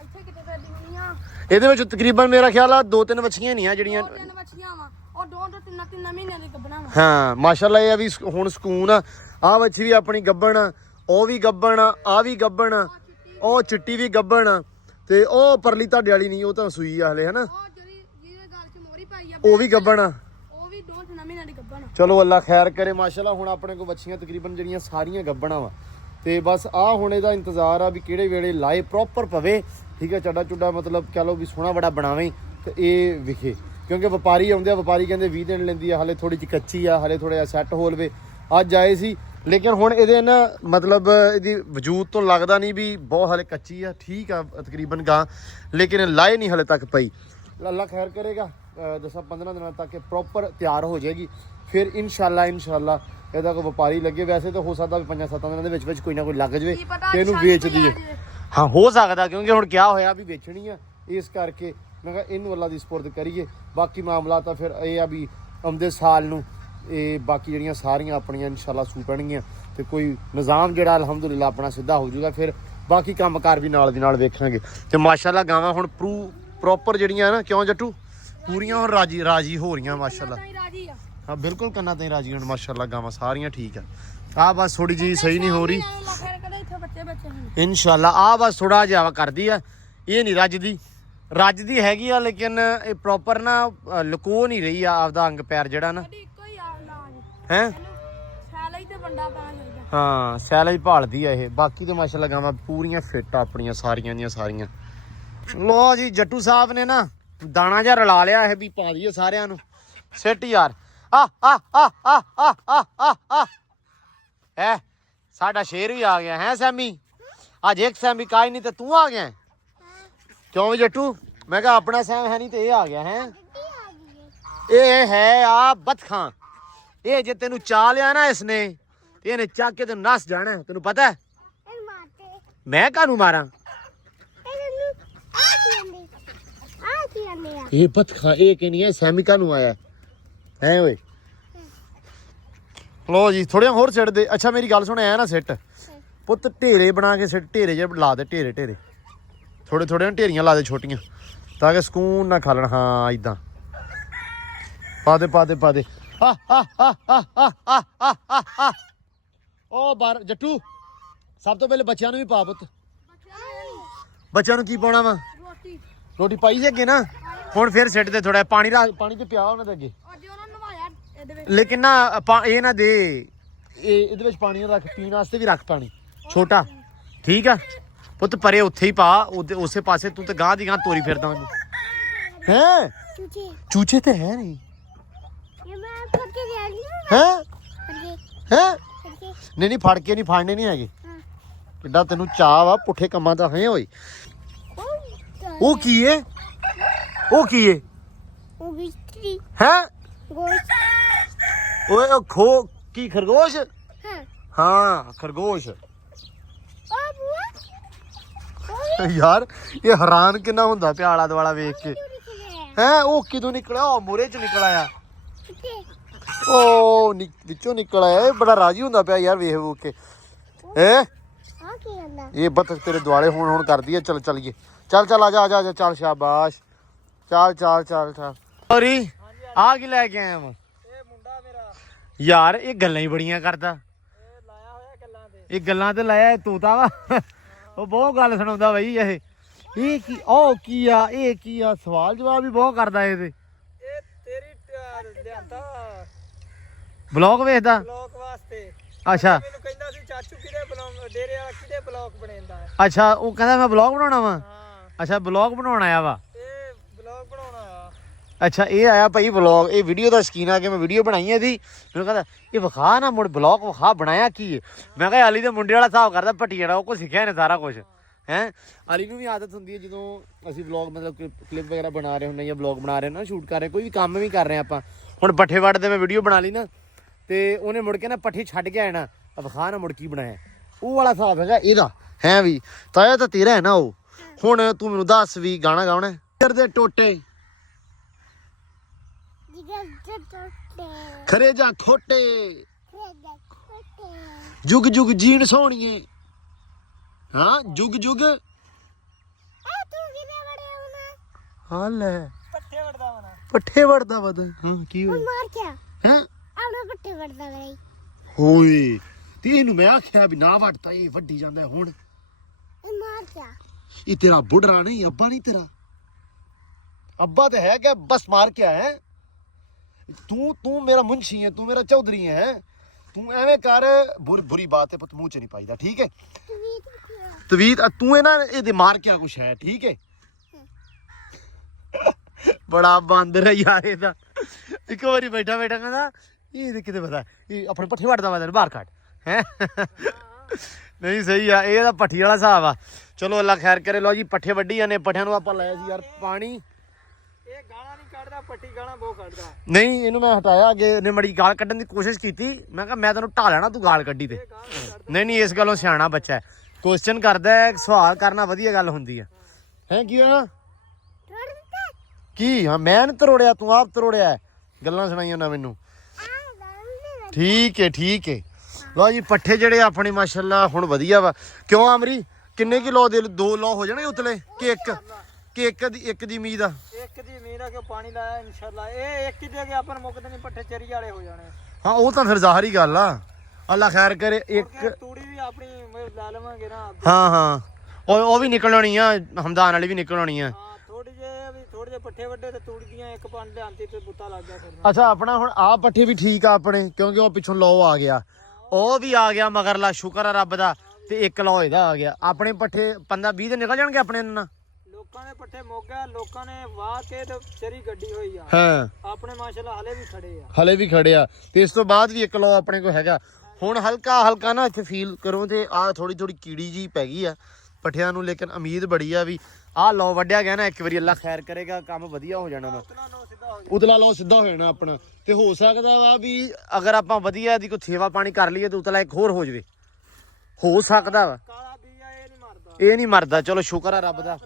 ਇੱਥੇ ਕਿਤੇ ਫਿਰਦੀ ਹੋਣੀ ਆ, ਇਹਦੇ ਵਿੱਚ ਤਕਰੀਬਨ ਮੇਰਾ ਖਿਆਲ ਆ 2-3 ਵੱਛੀਆਂ ਨਹੀਂ ਆ ਜਿਹੜੀਆਂ, 2-3 ਬੱਚੀਆਂ ਵਾ, ਉਹ 2 ਤੋਂ 3 ਮਹੀਨਿਆਂ ਦੀ ਗੱਭਣਾ ਵਾ। ਹਾਂ ਮਾਸ਼ਾਅੱਲਾ ਇਹ ਆ ਵੀ ਹੁਣ ਸਕੂਨ ਆ। ਆਹ ਵੱਛੀ ਵੀ ਆਪਣੀ ਗੱਭਣ ਆ, ਉਹ ਵੀ ਗੱਭਣ ਆ, ਆ ਵੀ ਗੱਭਣ ਆ, ਉਹ ਚਿੱਟੀ ਵੀ ਗੱਭਣ ਆ, ਤੇ ਉਹ ਪਰਲੀ ਤੁਹਾਡੇ ਵਾਲੀ ਨਹੀਂ, ਉਹ ਤਾਂ ਸੂਈ ਆ ਹਲੇ ਹਨਾ, ਉਹ ਜਿਹੜੀ ਜਿਹਦੇ ਗੱਲ 'ਚ ਮੋਹਰੀ ਪਾਈ ਆ ਉਹ ਵੀ ਗੱਭਣ ਆ, ਉਹ ਵੀ 2-3 ਮਹੀਨਿਆਂ ਦੀ ਗੱਭਣ ਆ। ਚਲੋ ਅੱਲਾ ਖੈਰ ਕਰੇ ਮਾਸ਼ਾਅੱਲਾ। ਹੁਣ ਆਪਣੇ ਕੋਲ ਵੱਛੀਆਂ ਤਕਰੀਬਨ ਜਿਹੜੀਆਂ ਸਾਰੀਆਂ ਗੱਭਣਾਂ ਵਾ, ਤੇ ਬਸ ਆਹ ਹੁਣ ਇਹਦਾ ਇੰਤਜ਼ਾਰ ਆ ਵੀ ਕਿਹੜੇ ਵੇਲੇ ਲਾਏ ਪ੍ਰੋਪਰ ਪਵੇ, ਠੀਕ ਹੈ, ਚੱਡਾ ਚੁੱਡਾ ਮਤਲਬ ਕਹ ਲਓ ਵੀ ਸੋਹਣਾ ਬੜਾ ਬਣਾਵੇਂ ਤੇ ਇਹ ਵਿਖੇ, ਕਿਉਂਕਿ ਵਪਾਰੀ ਆਉਂਦੇ ਆ, ਵਪਾਰੀ ਕਹਿੰਦੇ 20 ਦਿਨ ਲੈਂਦੀ ਆ, ਹਲੇ ਥੋੜੀ ਜਿਹੀ ਕੱਚੀ ਆ, ਹਲੇ ਥੋੜਾ ਜਿਹਾ ਸੈੱਟ ਹੋ ਲਵੇ। ਅੱਜ ਆਏ ਸੀ, ਲੇਕਿਨ ਹੁਣ ਇਹਦੇ ਨਾ ਮਤਲਬ ਇਹਦੀ ਵਜੂਦ ਤੋਂ ਲੱਗਦਾ ਨਹੀਂ ਵੀ ਬਹੁਤ ਹਲੇ ਕੱਚੀ ਆ, ਠੀਕ ਆ ਤਕਰੀਬਨ ਗਾਂ, ਲੇਕਿਨ ਲਾਏ ਨਹੀਂ ਹਲੇ ਤੱਕ ਪਈ। ਅੱਲਾ ਖੈਰ ਕਰੇਗਾ, 10-15 ਦਿਨਾਂ ਤੱਕ ਇਹ ਪ੍ਰੋਪਰ ਤਿਆਰ ਹੋ ਜਾਏਗੀ, ਫਿਰ ਇਨਸ਼ਾਅੱਲਾ ਇਹਦਾ ਕੋਈ ਵਪਾਰੀ ਲੱਗੇ। ਵੈਸੇ ਤਾਂ ਹੋ ਸਕਦਾ ਵੀ 5-7 ਦਿਨਾਂ ਦੇ ਵਿੱਚ ਕੋਈ ਨਾ ਕੋਈ ਲੱਗ ਜਾਵੇ ਤੇ ਇਹਨੂੰ ਵੇਚ ਦਈਏ। ਹਾਂ ਹੋ ਸਕਦਾ, ਕਿਉਂਕਿ ਹੁਣ ਕਿਆ ਹੋਇਆ ਵੀ ਵੇਚਣੀ ਆ, ਇਸ ਕਰਕੇ ਮੈਂ ਕਿਹਾ ਇਹਨੂੰ ਅੱਲਾ ਦੀ ਸਪੁਰਦ ਕਰੀਏ। ਬਾਕੀ ਮਾਮਲਾ ਤਾਂ ਫਿਰ ਇਹ ਆ ਵੀ ਆਉਂਦੇ ਸਾਲ ਨੂੰ ਇਹ ਬਾਕੀ ਜਿਹੜੀਆਂ ਸਾਰੀਆਂ ਆਪਣੀਆਂ ਇਨਸ਼ਾਅੱਲਾ ਸੂਪਣਗੀਆਂ, ਤੇ ਕੋਈ ਨਿਜ਼ਾਮ ਜਿਹੜਾ ਅਲਹਮਦੁਲਿਲਾ ਆਪਣਾ ਸਿੱਧਾ ਹੋ ਜਾਊਗਾ, ਫਿਰ ਬਾਕੀ ਕੰਮਕਾਰ ਵੀ ਨਾਲ ਦੀ ਨਾਲ ਵੇਖਾਂਗੇ। ਤੇ ਮਾਸ਼ਾਅੱਲਾ ਗਾਵਾਂ ਹੁਣ ਪ੍ਰੋਪਰ ਜਿਹੜੀਆਂ ਨਾ, ਕਿਉਂ ਜੱਟੂ, ਪੂਰੀਆਂ ਹੁਣ ਰਾਜੀ ਹੋ ਰਹੀਆਂ ਮਾਸ਼ਾਅੱਲਾ। ਹਾਂ ਬਿਲਕੁਲ ਕੰਨਾਂ ਤੇ ਰਾਜੀ ਹੁਣ ਮਾਸ਼ਾਅੱਲਾ, ਗਾਵਾਂ ਸਾਰੀਆਂ ਠੀਕ ਆ। ਆ ਬਸ ਥੋੜੀ ਜਿਹੀ ਸਹੀ ਨਹੀਂ ਹੋ ਰਹੀ ਇਨਸ਼ਾਅੱਲਾ, ਆ ਬਸ ਥੋੜਾ ਜਿਹਾ ਕਰਦੀ ਆ, ਇਹ ਨਹੀਂ ਰੱਜਦੀ ਹੈਗੀ ਆ, ਲੇਕਿਨ ਇਹ ਪ੍ਰੋਪਰ ਨਾ ਲੁਕੋ ਨਹੀਂ ਰਹੀ ਆ ਆਪਦਾ ਅੰਗ ਪੈਰ ਜਿਹੜਾ ਨਾ ਹੈ। ਹਾਂ ਸੈਲਾ ਹੀ ਭਾਲਦੀ ਆ ਇਹ, ਬਾਕੀ ਤੇ ਮਾਸ਼ਾਅੱਲਾ ਗਾਵਾਂ ਪੂਰੀਆਂ ਫਿੱਟ ਆ ਆਪਣੀਆਂ ਸਾਰੀਆਂ ਦੀਆਂ ਸਾਰੀਆਂ। ਲੋ ਜੀ ਜੱਟੂ ਸਾਹਿਬ ਨੇ ਨਾ ਦਾਣਾ ਜਿਹਾ ਰਲਾ ਲਿਆ ਇਹ ਵੀ ਪਾ ਦਈਏ ਸਾਰਿਆਂ ਨੂੰ, ਸਿੱਟ ਯਾਰ। ਹੈ ਸਾਡਾ ਸ਼ੇਰ ਵੀ ਆ ਗਿਆ ਹੈ ਸੈਮੀ, ਅੱਜ ਇੱਕ ਸੈਮੀ ਕਾਈ ਨਹੀਂ ਤੇ ਤੂੰ ਆ ਗਿਆ। ਕਿਉਂ ਜੱਟੂ, ਮੈਂ ਕਿਹਾ ਆਪਣਾ ਸੈਮ ਹੈ ਨਹੀਂ ਤੇ ਇਹ ਆ ਗਿਆ ਹੈ। ਇਹ ਹੈ ਆ ਬਤਖਾਂ, ਇਹ ਜੇ ਤੈਨੂੰ ਚਾ ਲਿਆ ਨਾ ਇਸਨੇ ਤੇ ਇਹਨੇ ਚੱਕ ਕੇ ਤੈਨੂੰ ਨਸ ਜਾਣਾ, ਤੈਨੂੰ ਪਤਾ ਹੈ। ਮੈਂ ਕਾਹਨੂੰ ਮਾਰਾਂ, ਇਹ ਬਤਖਾਂ ਇਹ ਕਿ ਨਹੀਂ ਹੈ ਸੈਮੀ ਕਾਹਨੂੰ ਆਇਆ ਹੈ ਓਏ। ਲੋ ਜੀ ਥੋੜੀਆਂ ਹੋਰ ਸਿੱਟ ਦੇ। ਅੱਛਾ ਮੇਰੀ ਗੱਲ ਸੁਣ, ਐ ਨਾ ਸਿੱਟ ਪੁੱਤ, ਢੇਰੇ ਬਣਾ ਕੇ ਸਿੱਟ, ਢੇਰੇ ਜੇ ਲਾ ਦੇ, ਢੇਰੇ ਥੋੜੇ ਨਾ ਢੇਰੀਆਂ ਲਾ ਦੇ ਛੋਟੀਆਂ, ਤਾਂ ਕਿ ਸਕੂਨ ਨਾ ਖਾ ਲੈਣ। ਹਾਂ ਇਦਾਂ ਪਾ ਦੇ। ਉਹ ਬਾਰ ਜੱਟੂ ਸਭ ਤੋਂ ਪਹਿਲੇ ਬੱਚਿਆਂ ਨੂੰ ਵੀ ਪਾ ਪੁੱਤ। ਬੱਚਿਆਂ ਨੂੰ ਕੀ ਪਾਉਣਾ ਵਾ, ਰੋਟੀ ਪਾਈ ਜੇ ਅੱਗੇ ਨਾ, ਹੁਣ ਫਿਰ ਸਿੱਟ ਦੇ ਥੋੜਾ ਪਾਣੀ ਤੇ ਪਿਆ ਉਹਨਾਂ ਦੇ ਅੱਗੇ, ਲੇਕਿਨ ਨਾ ਇਹ ਨਾ ਦੇ, ਇਹਦੇ ਵਿੱਚ ਪਾਣੀ ਰੱਖ, ਪੀਣ ਵਾਸਤੇ ਵੀ ਰੱਖ ਪਾਣੀ ਛੋਟਾ, ਠੀਕ ਆ ਪੁੱਤ। ਪਰੇ ਉੱਥੇ ਹੀ ਪਾ, ਉਸੇ ਪਾਸੇ ਤੂੰ ਤੇ ਗਾਂ ਦੀ ਗਾਂ ਤੋਰੀ ਫਿਰਦਾ ਉਹਨੂੰ ਹੈ। ਚੂਚੇ ਤੇ ਹੈ ਨਹੀਂ ਹੈ ਨਹੀਂ ਫੜ ਕੇ ਨਹੀਂ ਫੜਨੇ ਨਹੀਂ ਹੈਗੇ ਕਿੱਡਾ ਤੈਨੂੰ ਚਾਹ ਵਾ ਪੁੱਠੇ ਕੰਮਾਂ ਦਾ ਹੈ ਓਏ। ਉਹ ਕੀ ਏ? ਉਹ ਕੀ ਏ? ਉਹ ਬਿਸਤਰੀ ਹੈ ਗੋਸ਼ਤ ਓਏ ਉਹ ਖੋ ਕੀ ਖਰਗੋਸ਼? ਹਾਂ ਹਾਂ ਖਰਗੋਸ਼। ਉਹ ਬੁਆ ਯਾਰ ਇਹ ਹੈਰਾਨ ਕਿੰਨਾ ਹੁੰਦਾ ਪਿਆ ਆਲਾ ਦੁਆਲਾ ਵੇਖ ਕੇ। ਹੈ ਉਹ ਕਿਦੋਂ ਨਿਕਲਿਆ? ਉਹ ਮੂਰੇ ਚ ਨਿਕਲ ਆਇਆ। ਉਹ ਵਿੱਚੋਂ ਨਿਕਲ ਆਇਆ। ਇਹ ਬੜਾ ਰਾਜੀ ਹੁੰਦਾ ਪਿਆ ਯਾਰ ਵੇਖ ਵੂਖ ਕੇ। ਆ ਕੀ ਹੁੰਦਾ? ਇਹ ਬਤਖ ਤੇਰੇ ਦੁਆਲੇ ਹੁਣ ਕਰਦੀ ਹੈ। ਚੱਲ ਚੱਲੀਏ। ਚੱਲ ਚੱਲ ਆ ਜਾ ਆ ਜਾ ਚੱਲ ਸ਼ਾਬਾਸ਼। ਚੱਲ ਚੱਲ ਚੱਲ ਚੱਲ। ਸੌਰੀ ਆ ਕੀ ਲੈ ਕੇ ਆਇਆ ਵਾ? ਇਹ ਮੁੰਡਾ ਮੇਰਾ ਯਾਰ ਇਹ ਗੱਲਾਂ ਹੀ ਬੜੀਆਂ ਕਰਦਾ। ਇਹ ਲਾਇਆ ਹੋਇਆ ਗੱਲਾਂ ਤੇ। ਇਹ ਗੱਲਾਂ ਤੇ ਲਾਇਆ ਤੂਤਾ ਵਾ। ਉਹ ਬਹੁਤ ਗੱਲ ਸੁਣਾਉਂਦਾ ਬਈ ਇਹ ਕੀ ਉਹ ਕੀ ਆ ਇਹ ਕੀ ਆ? ਸਵਾਲ ਜਵਾਬ ਵੀ ਬਹੁਤ ਕਰਦਾ ਇਹ ਤੇ। ਇਹ ਤੇਰੀ ਲਿਆਂਦਾ ਬਲੌਗ ਵੇਖਦਾ ਬਲੌਕ ਵਾਸਤੇ। ਅੱਛਾ ਮੈਨੂੰ ਕਹਿੰਦਾ ਸੀ ਚਾਚੂ ਕਿਹਦੇ ਬਲੌਗ ਡੇਰੇ ਵਾਲਾ ਕਿਹਦੇ ਬਲੌਗ ਬਣਾਉਂਦਾ ਹੈ। ਅੱਛਾ ਉਹ ਕਹਿੰਦਾ ਮੈਂ ਬਲੌਗ ਬਣਾਉਣਾ ਵਾ। ਹਾਂ ਅੱਛਾ ਬਲੌਗ ਬਣਾਉਣ ਆਇਆ ਵਾ। ਇਹ ਬਲੌਗ ਬਣਾਉਣਾ ਆ। ਅੱਛਾ ਇਹ ਆਇਆ ਭਾਈ ਬਲੌਗ। ਇਹ ਵੀਡੀਓ ਦਾ ਸ਼ਕੀਨ ਆ ਕੇ ਮੈਂ ਵੀਡੀਓ ਬਣਾਈ ਇਹਦੀ। ਮੈਨੂੰ ਕਹਿੰਦਾ ਇਹ ਵਿਖਾ ਨਾ ਮੁੜ ਬਲੌਗ ਵਿਖਾ ਬਣਾਇਆ ਕੀ ਹੈ। ਮੈਂ ਕਿਹਾ ਅਲੀ ਦੇ ਮੁੰਡੇ ਵਾਲਾ ਹਿਸਾਬ ਕਰਦਾ ਭੱਟੀਆਂ ਉਹ ਕੋ ਸਿੱਖਿਆ ਨੇ ਸਾਰਾ ਕੁਝ ਹੈ। ਅਲੀ ਨੂੰ ਵੀ ਆਦਤ ਹੁੰਦੀ ਹੈ ਜਦੋਂ ਅਸੀਂ ਬਲੌਗ ਮਤਲਬ ਕਲਿੱਪ ਵਗੈਰਾ ਬਣਾ ਰਹੇ ਹੁੰਦੇ ਜਾਂ ਬਲੌਗ ਬਣਾ ਰਹੇ ਹੁੰਦੇ ਸ਼ੂਟ ਕਰ ਰਹੇ ਕੋਈ ਵੀ ਕੰਮ ਵੀ ਕਰ ਰਹੇ ਆਪਾਂ। ਹੁਣ ਪੱਠੇ ਵੱਢਦੇ ਮੈਂ ਵੀਡੀਓ ਬਣਾ ਲਈ ਨਾ ਤੇ ਉਹਨੇ ਮੁੜ ਕੇ ਨਾ ਪੱਠੇ ਛੱਡ ਕੇ ਆਣਾ ਵਿਖਾ ਨਾ ਮੁੜ ਕੀ ਬਣਾਇਆ। ਉਹ ਵਾਲਾ ਹਿਸਾਬ ਹੈਗਾ ਇਹਦਾ ਹੈ ਵੀ ਤਾਇਆ ਤਾਂ ਤੇਰਾ ਹੈ ਨਾ ਉਹ। ਹੁਣ ਤੂੰ ਮੈਨੂੰ ਦੱਸ ਵੀ ਗਾਣਾ ਗਾਉਣਾ ਜਿਗਰ ਦੇ ਟੋਟੇ ਖਰੇ ਜਾਂ ਖੋਟੇ ਜੁਗ ਜੁਗ ਜੀਣ ਸੋਹਣੀਏ। ਹਾਂ ਜੁਗ ਜੁਗ ਹਾਂ ਲੈ ਪੱਠੇ ਵੜਦਾ ਵਣਾ ਪੱਠੇ ਵੜਦਾ ਵਦ। ਹਾਂ ਕੀ ਹੋਇਆ ਮਾਰ ਕਿਆ ਹੈ? ਆਉਣਾ ਪੱਟੇ ਵੜਦਾ ਵੇ ਹੋਏ ਤੇ ਇਹਨੂੰ ਮੈਂ ਆਖਿਆ ਵੀ ਨਾ ਵੜਤਾ ਇਹ ਵੱਡੀ ਜਾਂਦਾ ਹੁਣ। ਇਹ ਮਾਰ ਕਿਆ ਇਹ ਤੇਰਾ ਬੁੱਢਰਾ ਨਹੀਂ ਅੱਬਾ ਨਹੀਂ ਤੇਰਾ। ਅੱਬਾ ਤੇ ਹੈ ਕਿ ਬਸ ਮਾਰ ਕੇ ਆਇਆ। ਤੂੰ ਮੇਰਾ ਮੁੰਸ਼ੀ ਹੈ ਤੂੰ ਮੇਰਾ ਚੌਧਰੀ ਹੈ। ਤੂੰ ਐਵੇਂ ਕਰ ਬੁਰੀ ਬਾਤ ਹੈ ਪੁੱਤ ਮੂੰਹ ਚ ਨਹੀਂ ਪਾਈਦਾ ਠੀਕ ਹੈ। ਤਵੀਤ ਤੂੰ ਇਹ ਨਾ ਇਹਦੇ ਮਾਰ ਕੇ ਕੁਛ ਹੈ ਠੀਕ ਹੈ। ਬੜਾ ਬਾਂਦਰ ਹੈ ਯਾਰ ਇਹਦਾ। ਇੱਕ ਵਾਰੀ ਬੈਠਾ ਬੈਠਾ ਕਹਿੰਦਾ ਇਹ ਕਿਤੇ ਪਤਾ ਇਹ ਆਪਣੇ ਪੱਠੇ ਵੱਢਦਾ ਵਾ ਬਾਹਰ ਕੱਢ ਹੈ। ਨਹੀਂ ਸਹੀ ਆ ਇਹ ਤਾਂ ਪੱਠੀ ਵਾਲਾ ਹਿਸਾਬ ਆ। ਚਲੋ ਅੱਲਾ ਖੈਰ ਕਰੇ। ਲਓ ਜੀ ਪੱਠੇ ਵੱਢੀ ਜਾਂਦੇ ਪੱਠਿਆਂ ਨੂੰ ਆਪਾਂ ਲਾਇਆ ਸੀ ਯਾਰ ਪਾਣੀ। ਇਹ ਗਾਲਾਂ ਨਹੀਂ ਕੱਢਦਾ ਪੱਟੀ ਗਾਲਾਂ ਬਹੁਤ ਕੱਢਦਾ। ਨਹੀਂ ਇਹਨੂੰ ਮੈਂ ਹਟਾਇਆ ਅੱਗੇ ਇਹਨੇ ਮੜੀ ਗਾਲ ਕੱਢਣ ਦੀ ਕੋਸ਼ਿਸ਼ ਕੀਤੀ। ਮੈਂ ਕਿਹਾ ਮੈਂ ਤੈਨੂੰ ਢਾ ਲੈਣਾ ਤੂੰ ਗਾਲ ਕੱਢੀ ਤੇ। ਨਹੀਂ ਇਸ ਗੱਲੋਂ ਸਿਆਣਾ ਬੱਚਾ ਹੈ। ਕੁਐਸਚਨ ਕਰਦਾ ਹੈ ਸਵਾਲ ਕਰਨਾ ਵਧੀਆ ਗੱਲ ਹੁੰਦੀ ਹੈ। ਹੈ ਕੀ ਹੋਇਆ ਕੀ? ਹਾਂ ਮੈਂ ਨੀ ਤਰੋੜਿਆ ਤੂੰ ਆਪ ਤਰੋੜਿਆ। ਗੱਲਾਂ ਸੁਣਾਈਆਂ ਨਾ ਮੈਨੂੰ। ਠੀਕ ਹੈ ਠੀਕ ਹੈ। ਲਓ ਜੀ ਪੱਠੇ ਜਿਹੜੇ ਆਪਣੇ ਮਾਸ਼ਾਅੱਲਾ ਹੁਣ ਵਧੀਆ ਵਾ। ਕਿਉਂ ਆਮਰੀ ਕਿੰਨੇ ਕਿਲੋ ਦੇ 2 ਲੋ ਹੋ ਜਾਣੇ ਉਤਲੇ ਕਿ ਇੱਕ ਦੀ ਉਮੀਦ ਆ। ਇੱਕ ਦੀ ਉਮੀਦ ਆ ਕਿ ਪਾਣੀ ਲਾਇਆ ਇਨਸ਼ਾਅੱਲਾ ਇਹ ਇੱਕ ਹੀ ਦੇ ਕੇ ਆਪਾਂ ਨੂੰ ਮੁੱਕਦੇ ਨਹੀਂ ਪੱਠੇ ਚਰੀ ਵਾਲੇ ਹੋ ਜਾਣੇ। ਹਾਂ ਉਹ ਤਾਂ ਫਿਰ ਜ਼ਾਹਰੀ ਗੱਲ ਆ। ਅੱਲਾ ਖੈਰ ਕਰੇ। ਇੱਕ ਤੂੜੀ ਵੀ ਆਪਣੀ ਲਾ ਲਵਾਂਗੇ ਨਾ। ਹਾਂ ਉਹ ਵੀ ਨਿਕਲ ਆਉਣੀ ਆ ਹਮਦਾਨ ਵਾਲੀ ਵੀ ਨਿਕਲ ਆਉਣੀ ਆ। ਹਾਂ ਥੋੜੇ ਜਿਹੇ ਪੱਠੇ ਵੱਡੇ ਤੇ ਤੂੜੀ ਦੀਆਂ ਇੱਕ ਪੰਡ ਲਿਆਂਤੀ ਤੇ ਬੁੱਤਾ ਲੱਗ ਗਿਆ ਫਿਰ। ਅੱਛਾ ਆਪਣਾ ਹੁਣ ਆਹ ਪੱਠੇ ਵੀ ਠੀਕ ਆ ਆਪਣੇ ਕਿਉਂਕਿ ਉਹ ਪਿੱਛੋਂ ਲੋ ਆ ਗਿਆ। ਉਹ ਵੀ ਆ ਗਿਆ ਮਗਰਲਾ ਸ਼ੁਕਰ ਆ ਰੱਬ ਦਾ। ਤੇ ਇੱਕ ਲੋ ਇਹਦਾ ਆ ਗਿਆ। ਆਪਣੇ ਪੱਠੇ 15-20 ਦੇ ਨਿਕਲ ਜਾਣਗੇ ਆਪਣੇ ਨਾਲ। ਲੋਕਾਂ ਦੇ ਪੱਠੇ ਮੁੱਕ ਗਿਆ ਲੋਕਾਂ ਨੇ ਵਾਹ ਕੇ ਤੇ ਚਰੀ ਗੱਡੀ ਹੋਈ ਆ। ਹਾਂ ਆਪਣੇ ਮਾਸ਼ਾਅੱਲਾ ਹਲੇ ਵੀ ਖੜੇ ਆ। ਹਲੇ ਵੀ ਖੜੇ ਆ ਤੇ ਇਸ ਤੋਂ ਬਾਅਦ ਵੀ ਇੱਕ ਲੋ ਆਪਣੇ ਕੋਲ ਹੈਗਾ। ਹੁਣ ਹਲਕਾ ਨਾ ਇੱਥੇ ਫੀਲ ਕਰੋ ਤੇ ਆਹ ਥੋੜੀ ਕੀੜੀ ਜੀ ਪੈ ਗਈ ਆ ਪੱਠਿਆਂ ਨੂੰ। ਲੇਕਿਨ ਉਮੀਦ ਬੜੀ ਆ ਵੀ ਆਹ ਲੋ ਵੱਢਿਆ ਗਿਆ ਨਾ ਇੱਕ ਵਾਰੀ ਅੱਲਾ ਖੈਰ ਕਰੇਗਾ ਕੰਮ ਵਧੀਆ ਹੋ ਜਾਣਾ ਵਾ। ਉਤਲਾ ਲੋ ਸਿੱਧਾ ਹੋ ਜਾਣਾ ਆਪਣਾ। ਤੇ ਹੋ ਸਕਦਾ ਵਾ ਵੀ ਅਗਰ ਆਪਾਂ ਵਧੀਆ ਦੀ ਕੋਈ ਸੇਵਾ ਪਾਣੀ ਕਰ ਲਈਏ ਤੇ ਉਤਲਾ ਇੱਕ ਹੋਰ ਹੋ ਜਾਵੇ। ਹੋ ਸਕਦਾ ਵਾ। ਕਾਲਾ ਬੀਆ ਇਹ ਨਹੀਂ ਮਰਦਾ। ਇਹ ਨਹੀਂ ਮਰਦਾ। ਚਲੋ ਸ਼ੁਕਰ ਆ ਰੱਬ ਦਾ।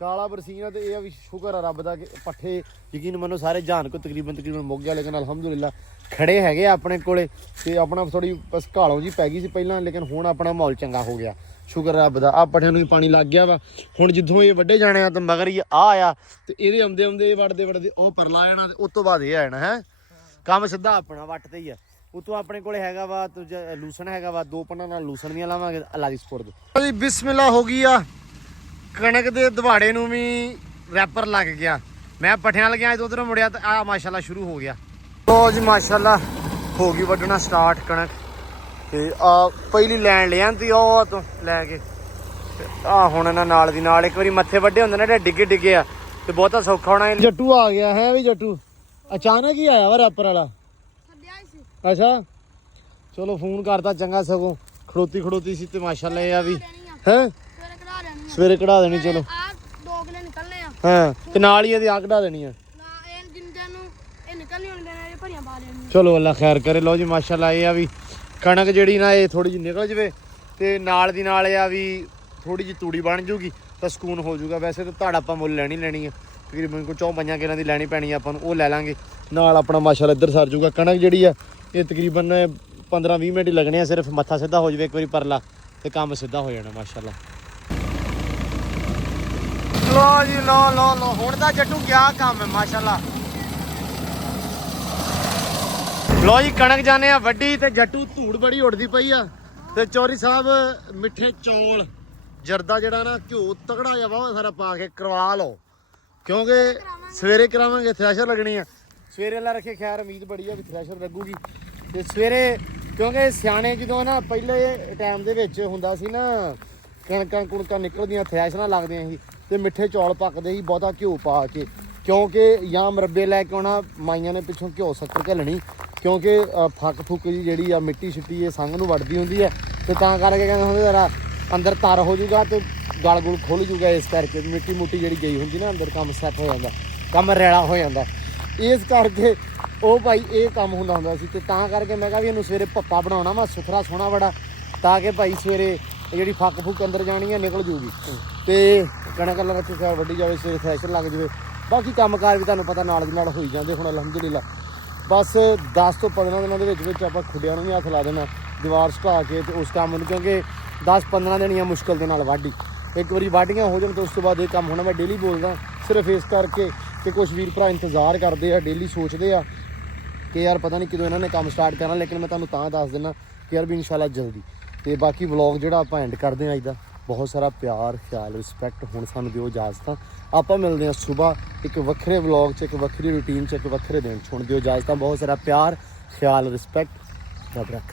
ਕਾਲਾ ਬਰਸੀਨ ਤੇ ਇਹ ਆ ਵੀ ਸ਼ੁਕਰ ਆ ਰੱਬ ਦਾ ਕਿ ਪੱਠੇ ਯਕੀਨ ਮੰਨੋ ਸਾਰੇ ਜਹਾਨ ਕੋ ਤਕਰੀਬਨ ਮੁੱਕ ਗਿਆ। ਲੇਕਿਨ ਅਲਹਮਦੁਲਿਲਾ ਖੜੇ ਹੈਗੇ ਆਪਣੇ ਕੋਲੇ। ਤੇ ਆਪਣਾ ਥੋੜੀ ਬਸ ਘਾਲੋਂ ਜੀ ਪੈ ਗਈ ਸੀ ਪਹਿਲਾਂ ਲੇਕਿਨ ਹੁਣ ਆਪਣਾ ਮਾਹੌਲ ਚੰਗਾ ਹੋ ਗਿਆ ਸ਼ੁਕਰ ਰੱਬ ਦਾ। ਆ ਪੱਠਿਆਂ ਨੂੰ ਪਾਣੀ ਲੱਗ ਗਿਆ ਵਾ। ਹੁਣ ਜਿੱਥੋਂ ਇਹ ਵੱਡੇ ਜਾਣੇ ਆ ਤਾਂ ਮਗਰ ਹੀ ਆ ਤੇ ਇਹਦੇ ਆਉਂਦੇ ਇਹ ਵੜਦੇ ਉਹ ਪਰਲਾ ਜਾਣਾ ਤੇ ਉਸ ਤੋਂ ਬਾਅਦ ਇਹ ਆ ਜਾਣਾ ਹੈ। ਕੰਮ ਸਿੱਧਾ ਆਪਣਾ ਵੱਟ ਤੇ ਹੀ ਆ। ਉਤੋਂ ਆਪਣੇ ਕੋਲੇ ਹੈਗਾ ਵਾ ਲੂਸਣ ਹੈਗਾ ਵਾ 2 ਪੰਨਾਂ ਨਾਲ ਲੂਸਣ ਦੀਆਂ ਲਾਵਾਂਗੇ ਅੱਲਾ ਦੀ ਸਪੁਰਦ। ਜੀ ਬਿਸਮਿਲ੍ਲਾ ਹੋ ਗਈ ਆ। ਕਣਕ ਦੇ ਦਵਾੜੇ ਨੂੰ ਵੀ ਰੈਪਰ ਲੱਗ ਗਿਆ। ਮੈਂ ਪੱਠਿਆਂ ਲੱਗਿਆ ਤੇ ਉਧਰੋਂ ਮੁੜਿਆ ਤੇ ਆ ਮਾਸ਼ਾਅੱਲਾ ਸ਼ੁਰੂ ਹੋ ਗਿਆ। ਲੋ ਜੀ ਮਾਸ਼ਾਅੱਲਾ ਹੋ ਗਈ ਵੱਢਣਾ ਸਟਾਰਟ ਕਣਕ। ਤੇ ਆ ਪਹਿਲੀ ਲੈਣ ਲਿਆਂਦੀ ਉਹ ਤੋਂ ਲੈ ਕੇ ਆ ਹੁਣ ਇਹਨਾਂ ਨਾਲ ਦੀ ਨਾਲ ਇੱਕ ਵਾਰੀ ਮੱਥੇ ਵੱਡੇ ਹੁੰਦੇ ਨੇ ਡਿੱਗੇ ਆ ਤੇ ਬਹੁਤਾ ਸੌਖਾ ਹੋਣਾ। ਜੱਟੂ ਆ ਗਿਆ ਹੈ ਵੀ ਜੱਟੂ ਅਚਾਨਕ ਹੀ ਆਇਆ ਵਾ ਰੈਪਰ ਵਾਲਾ। ਅੱਛਾ ਚਲੋ ਫੋਨ ਕਰਤਾ ਚੰਗਾ ਸਗੋਂ ਖੜੋਤੀ ਸੀ ਤੇ ਮਾਸ਼ਾਅੱਲਾ ਇਹ ਆ ਵੀ ਦੇਣੀ ਆ ਹੈ ਸਵੇਰੇ ਕਢਾ ਲੈਣੀ ਆ ਸਵੇਰੇ ਕਢਾ ਦੇਣੀ ਚਲੋ ਆ 2 ਕਿਲੇ ਨਿਕਲਨੇ ਆ ਹਾਂ ਤੇ ਨਾਲ ਹੀ ਇਹਦੀ ਆ ਕਢਾ ਦੇਣੀ ਆ ਨਾ ਇਹ ਜਿੰਦਿਆਂ ਨੂੰ ਇਹ ਨਿਕਲ ਨਹੀਂ ਹੋਣ ਦੇਣਾ ਇਹ ਭਰੀਆਂ ਪਾ ਦੇਣੀਆਂ ਚਲੋ ਅੱਲਾ ਖੈਰ ਕਰੇ। ਲਓ ਜੀ ਮਾਸ਼ਾਅੱਲਾ ਇਹ ਆ ਵੀ ਕਣਕ ਜਿਹੜੀ ਨਾ ਇਹ ਥੋੜੀ ਜਿਹੀ ਨਿਕਲ ਜਵੇ ਤੇ ਨਾਲ ਦੀ ਨਾਲ ਇਹ ਆ ਵੀ ਥੋੜੀ ਜਿਹੀ ਤੂੜੀ ਬਣ ਜੂਗੀ ਤਾਂ ਸਕੂਨ ਹੋ ਜਾਊਗਾ। ਵੈਸੇ ਤਾਂ ਧਾੜ ਆਪਾਂ ਮੁੱਲ ਲੈਣੀ ਆ ਤਕਰੀਬਨ ਕੋਈ 4-5 ਕਿਲਾਂ ਦੀ ਲੈਣੀ ਪੈਣੀ ਆ ਆਪਾਂ ਨੂੰ, ਉਹ ਲੈ ਲਾਂਗੇ ਨਾਲ ਆਪਣਾ ਮਾਸ਼ਾਅੱਲਾ ਇੱਧਰ ਸਰ ਜੂਗਾ। ਕਣਕ ਜਿਹੜੀ ਆ ਇਹ ਤਕਰੀਬਨ 15-20 ਮਿੰਟ ਹੀ ਲੱਗਣੇ ਆ, ਸਿਰਫ ਮੱਥਾ ਸਿੱਧਾ ਹੋ ਜਾਵੇ ਇੱਕ ਵਾਰੀ ਪਰਲਾ ਤੇ ਕੰਮ ਸਿੱਧਾ ਹੋ ਜਾਣਾ ਮਾਸ਼ਾਅੱਲਾ। ਲੋ ਜੀ ਲੋ ਹੁਣ ਤਾਂ ਜੱਟੂ ਕਿਆ ਕੰਮ ਹੈ ਮਾਸ਼ਾਅੱਲਾ। ਲੋ ਜੀ ਕਣਕ ਜਾਣੇ ਆ ਵੱਡੀ ਤੇ ਜੱਟੂ ਧੂੜ ਬੜੀ ਉੱਡਦੀ ਪਈ ਆ ਤੇ ਚੌਰੀ ਸਾਹਿਬ ਮਿੱਠੇ ਚੌਲ ਜਰਦਾ ਜਿਹੜਾ ਨਾ ਘਿਓ ਤਗੜਾ ਜਿਹਾ ਵਾ ਸਾਰਾ ਪਾ ਕੇ ਕਰਵਾ ਲਓ, ਕਿਉਂਕਿ ਸਵੇਰੇ ਕਰਾਵਾਂਗੇ ਥ੍ਰੈਸ਼ਰ ਲੱਗਣੀ ਆ। ਸਵੇਰੇ ਅੱਲਾ ਰੱਖੇ ਖੈਰ ਉਮੀਦ ਬੜੀ ਆ ਵੀ ਥ੍ਰੈਸ਼ਰ ਲੱਗੂਗੀ ਤੇ ਸਵੇਰੇ, ਕਿਉਂਕਿ ਸਿਆਣੇ ਜਦੋਂ ਨਾ ਪਹਿਲੇ ਟਾਈਮ ਦੇ ਵਿੱਚ ਹੁੰਦਾ ਸੀ ਨਾ ਕਣਕਾਂ ਨਿਕਲਦੀਆਂ ਥ੍ਰੈਸ਼ਰਾਂ ਲੱਗਦੀਆਂ ਸੀ ਤੇ ਮਿੱਠੇ ਚੌਲ ਪੱਕਦੇ ਸੀ ਬਹੁਤਾ ਘਿਓ ਪਾ ਕੇ, ਕਿਉਂਕਿ ਜਾਂ ਮਰੱਬੇ ਲੈ ਕੇ ਆਉਣਾ ਮਾਈਆਂ ਨੇ ਪਿੱਛੋਂ ਘਿਓ ਸ਼ੱਕਰ ਘੱਲਣੀ, ਕਿਉਂਕਿ ਫੱਕ ਫੁੱਕ ਜੀ ਜਿਹੜੀ ਆ ਮਿੱਟੀ ਛਿੱਟੀ ਇਹ ਸੰਗ ਨੂੰ ਵੱਢਦੀ ਹੁੰਦੀ ਹੈ ਤੇ ਤਾਂ ਕਰਕੇ ਕਹਿੰਦੇ ਹੁੰਦੇ ਜ਼ਰਾ ਅੰਦਰ ਤਰ ਹੋ ਜਾਊਗਾ ਤੇ ਗਲ ਗੁਲ ਖੁੱਲ ਜਾਊਗਾ, ਇਸ ਕਰਕੇ ਮਿੱਟੀ ਮੁੱਟੀ ਜਿਹੜੀ ਗਈ ਹੁੰਦੀ ਨਾ ਅੰਦਰ ਕੰਮ ਸੈੱਟ ਹੋ ਜਾਂਦਾ, ਕੰਮ ਰੈਲਾ ਹੋ ਜਾਂਦਾ। ਇਸ ਕਰਕੇ ਉਹ ਭਾਈ ਇਹ ਕੰਮ ਹੁੰਦਾ ਸੀ ਤੇ ਤਾਂ ਕਰਕੇ ਮੈਂ ਕਿਹਾ ਵੀ ਇਹਨੂੰ ਸਵੇਰੇ ਭੱਪਾ ਬਣਾਉਣਾ ਵਾ ਸੁਥਰਾ ਸੋਹਣਾ ਬੜਾ, ਤਾਂ ਕਿ ਭਾਈ ਸਵੇਰੇ ਜਿਹੜੀ ਫੱਕ ਫੁੱਕ ਅੰਦਰ ਜਾਣੀ ਹੈ ਨਿਕਲ ਜੂਗੀ ਤੇ ਕਣਕ ਅੱਲਾ ਰੱਖੇ ਖੈਰ ਵੱਢੀ ਜਾਵੇ, ਸਵੇਰੇ ਥ੍ਰੈਸ਼ਰ ਲੱਗ ਜਾਵੇ। ਬਾਕੀ ਕੰਮਕਾਰ ਵੀ ਤੁਹਾਨੂੰ ਪਤਾ ਨਾਲ ਦੀ ਨਾਲ ਹੋਈ ਜਾਂਦੇ। ਹੁਣ ਅਲਹਮਦੁਲਿਲਾ ਬਸ 10 ਤੋਂ 15 ਦਿਨਾਂ ਦੇ ਵਿੱਚ ਆਪਾਂ ਖੁੱਡਿਆਂ ਨੂੰ ਵੀ ਹੱਥ ਲਾ ਦੇਣਾ ਦੀਵਾਰ ਸੁਕਾ ਕੇ ਤੇ ਉਸ ਕੰਮ ਨੂੰ, ਕਿਉਂਕਿ 10-15 ਦਿਨ ਹੀ ਮੁਸ਼ਕਿਲ ਦੇ ਨਾਲ ਵਾਢੀ, ਇੱਕ ਵਾਰੀ ਵਾਢੀਆਂ ਹੋ ਜਾਣ ਤਾਂ ਉਸ ਤੋਂ ਬਾਅਦ ਇਹ ਕੰਮ ਹੋਣਾ। ਮੈਂ ਡੇਲੀ ਬੋਲਦਾ ਸਿਰਫ ਇਸ ਕਰਕੇ ਕਿ ਕੁਛ ਵੀਰ ਭਰਾ ਇੰਤਜ਼ਾਰ ਕਰਦੇ ਆ, ਡੇਲੀ ਸੋਚਦੇ ਆ ਕਿ ਯਾਰ ਪਤਾ ਨਹੀਂ ਕਦੋਂ ਇਹਨਾਂ ਨੇ ਕੰਮ ਸਟਾਰਟ ਕਰਨਾ, ਲੇਕਿਨ ਮੈਂ ਤੁਹਾਨੂੰ ਤਾਂ ਦੱਸ ਦਿੰਦਾ ਕਿ ਯਾਰ ਵੀ ਇਨਸ਼ਾਅੱਲਾ ਜਲਦੀ। ਤੇ ਬਾਕੀ ਵਲੌਗ ਜਿਹੜਾ ਆਪਾਂ ਐਂਡ ਕਰਦੇ ਹਾਂ ਅੱਜ ਦਾ, ਬਹੁਤ ਸਾਰਾ ਪਿਆਰ ਖਿਆਲ ਰਿਸਪੈਕਟ। ਹੁਣ ਸਾਨੂੰ ਦਿਓ ਇਜਾਜ਼ਤਾਂ, ਆਪਾਂ ਮਿਲਦੇ ਹਾਂ ਸੁਬਾਹ ਇੱਕ ਵੱਖਰੇ ਵਲੌਗ 'ਚ, ਇੱਕ ਵੱਖਰੀ ਰੂਟੀਨ 'ਚ, ਇੱਕ ਵੱਖਰੇ ਦਿਨ 'ਚ। ਹੁਣ ਦਿਓ ਇਜਾਜ਼ਤਾਂ, ਬਹੁਤ ਸਾਰਾ ਪਿਆਰ ਖਿਆਲ ਰਿਸਪੈਕਟ, ਰੱਬ ਰੱਖ।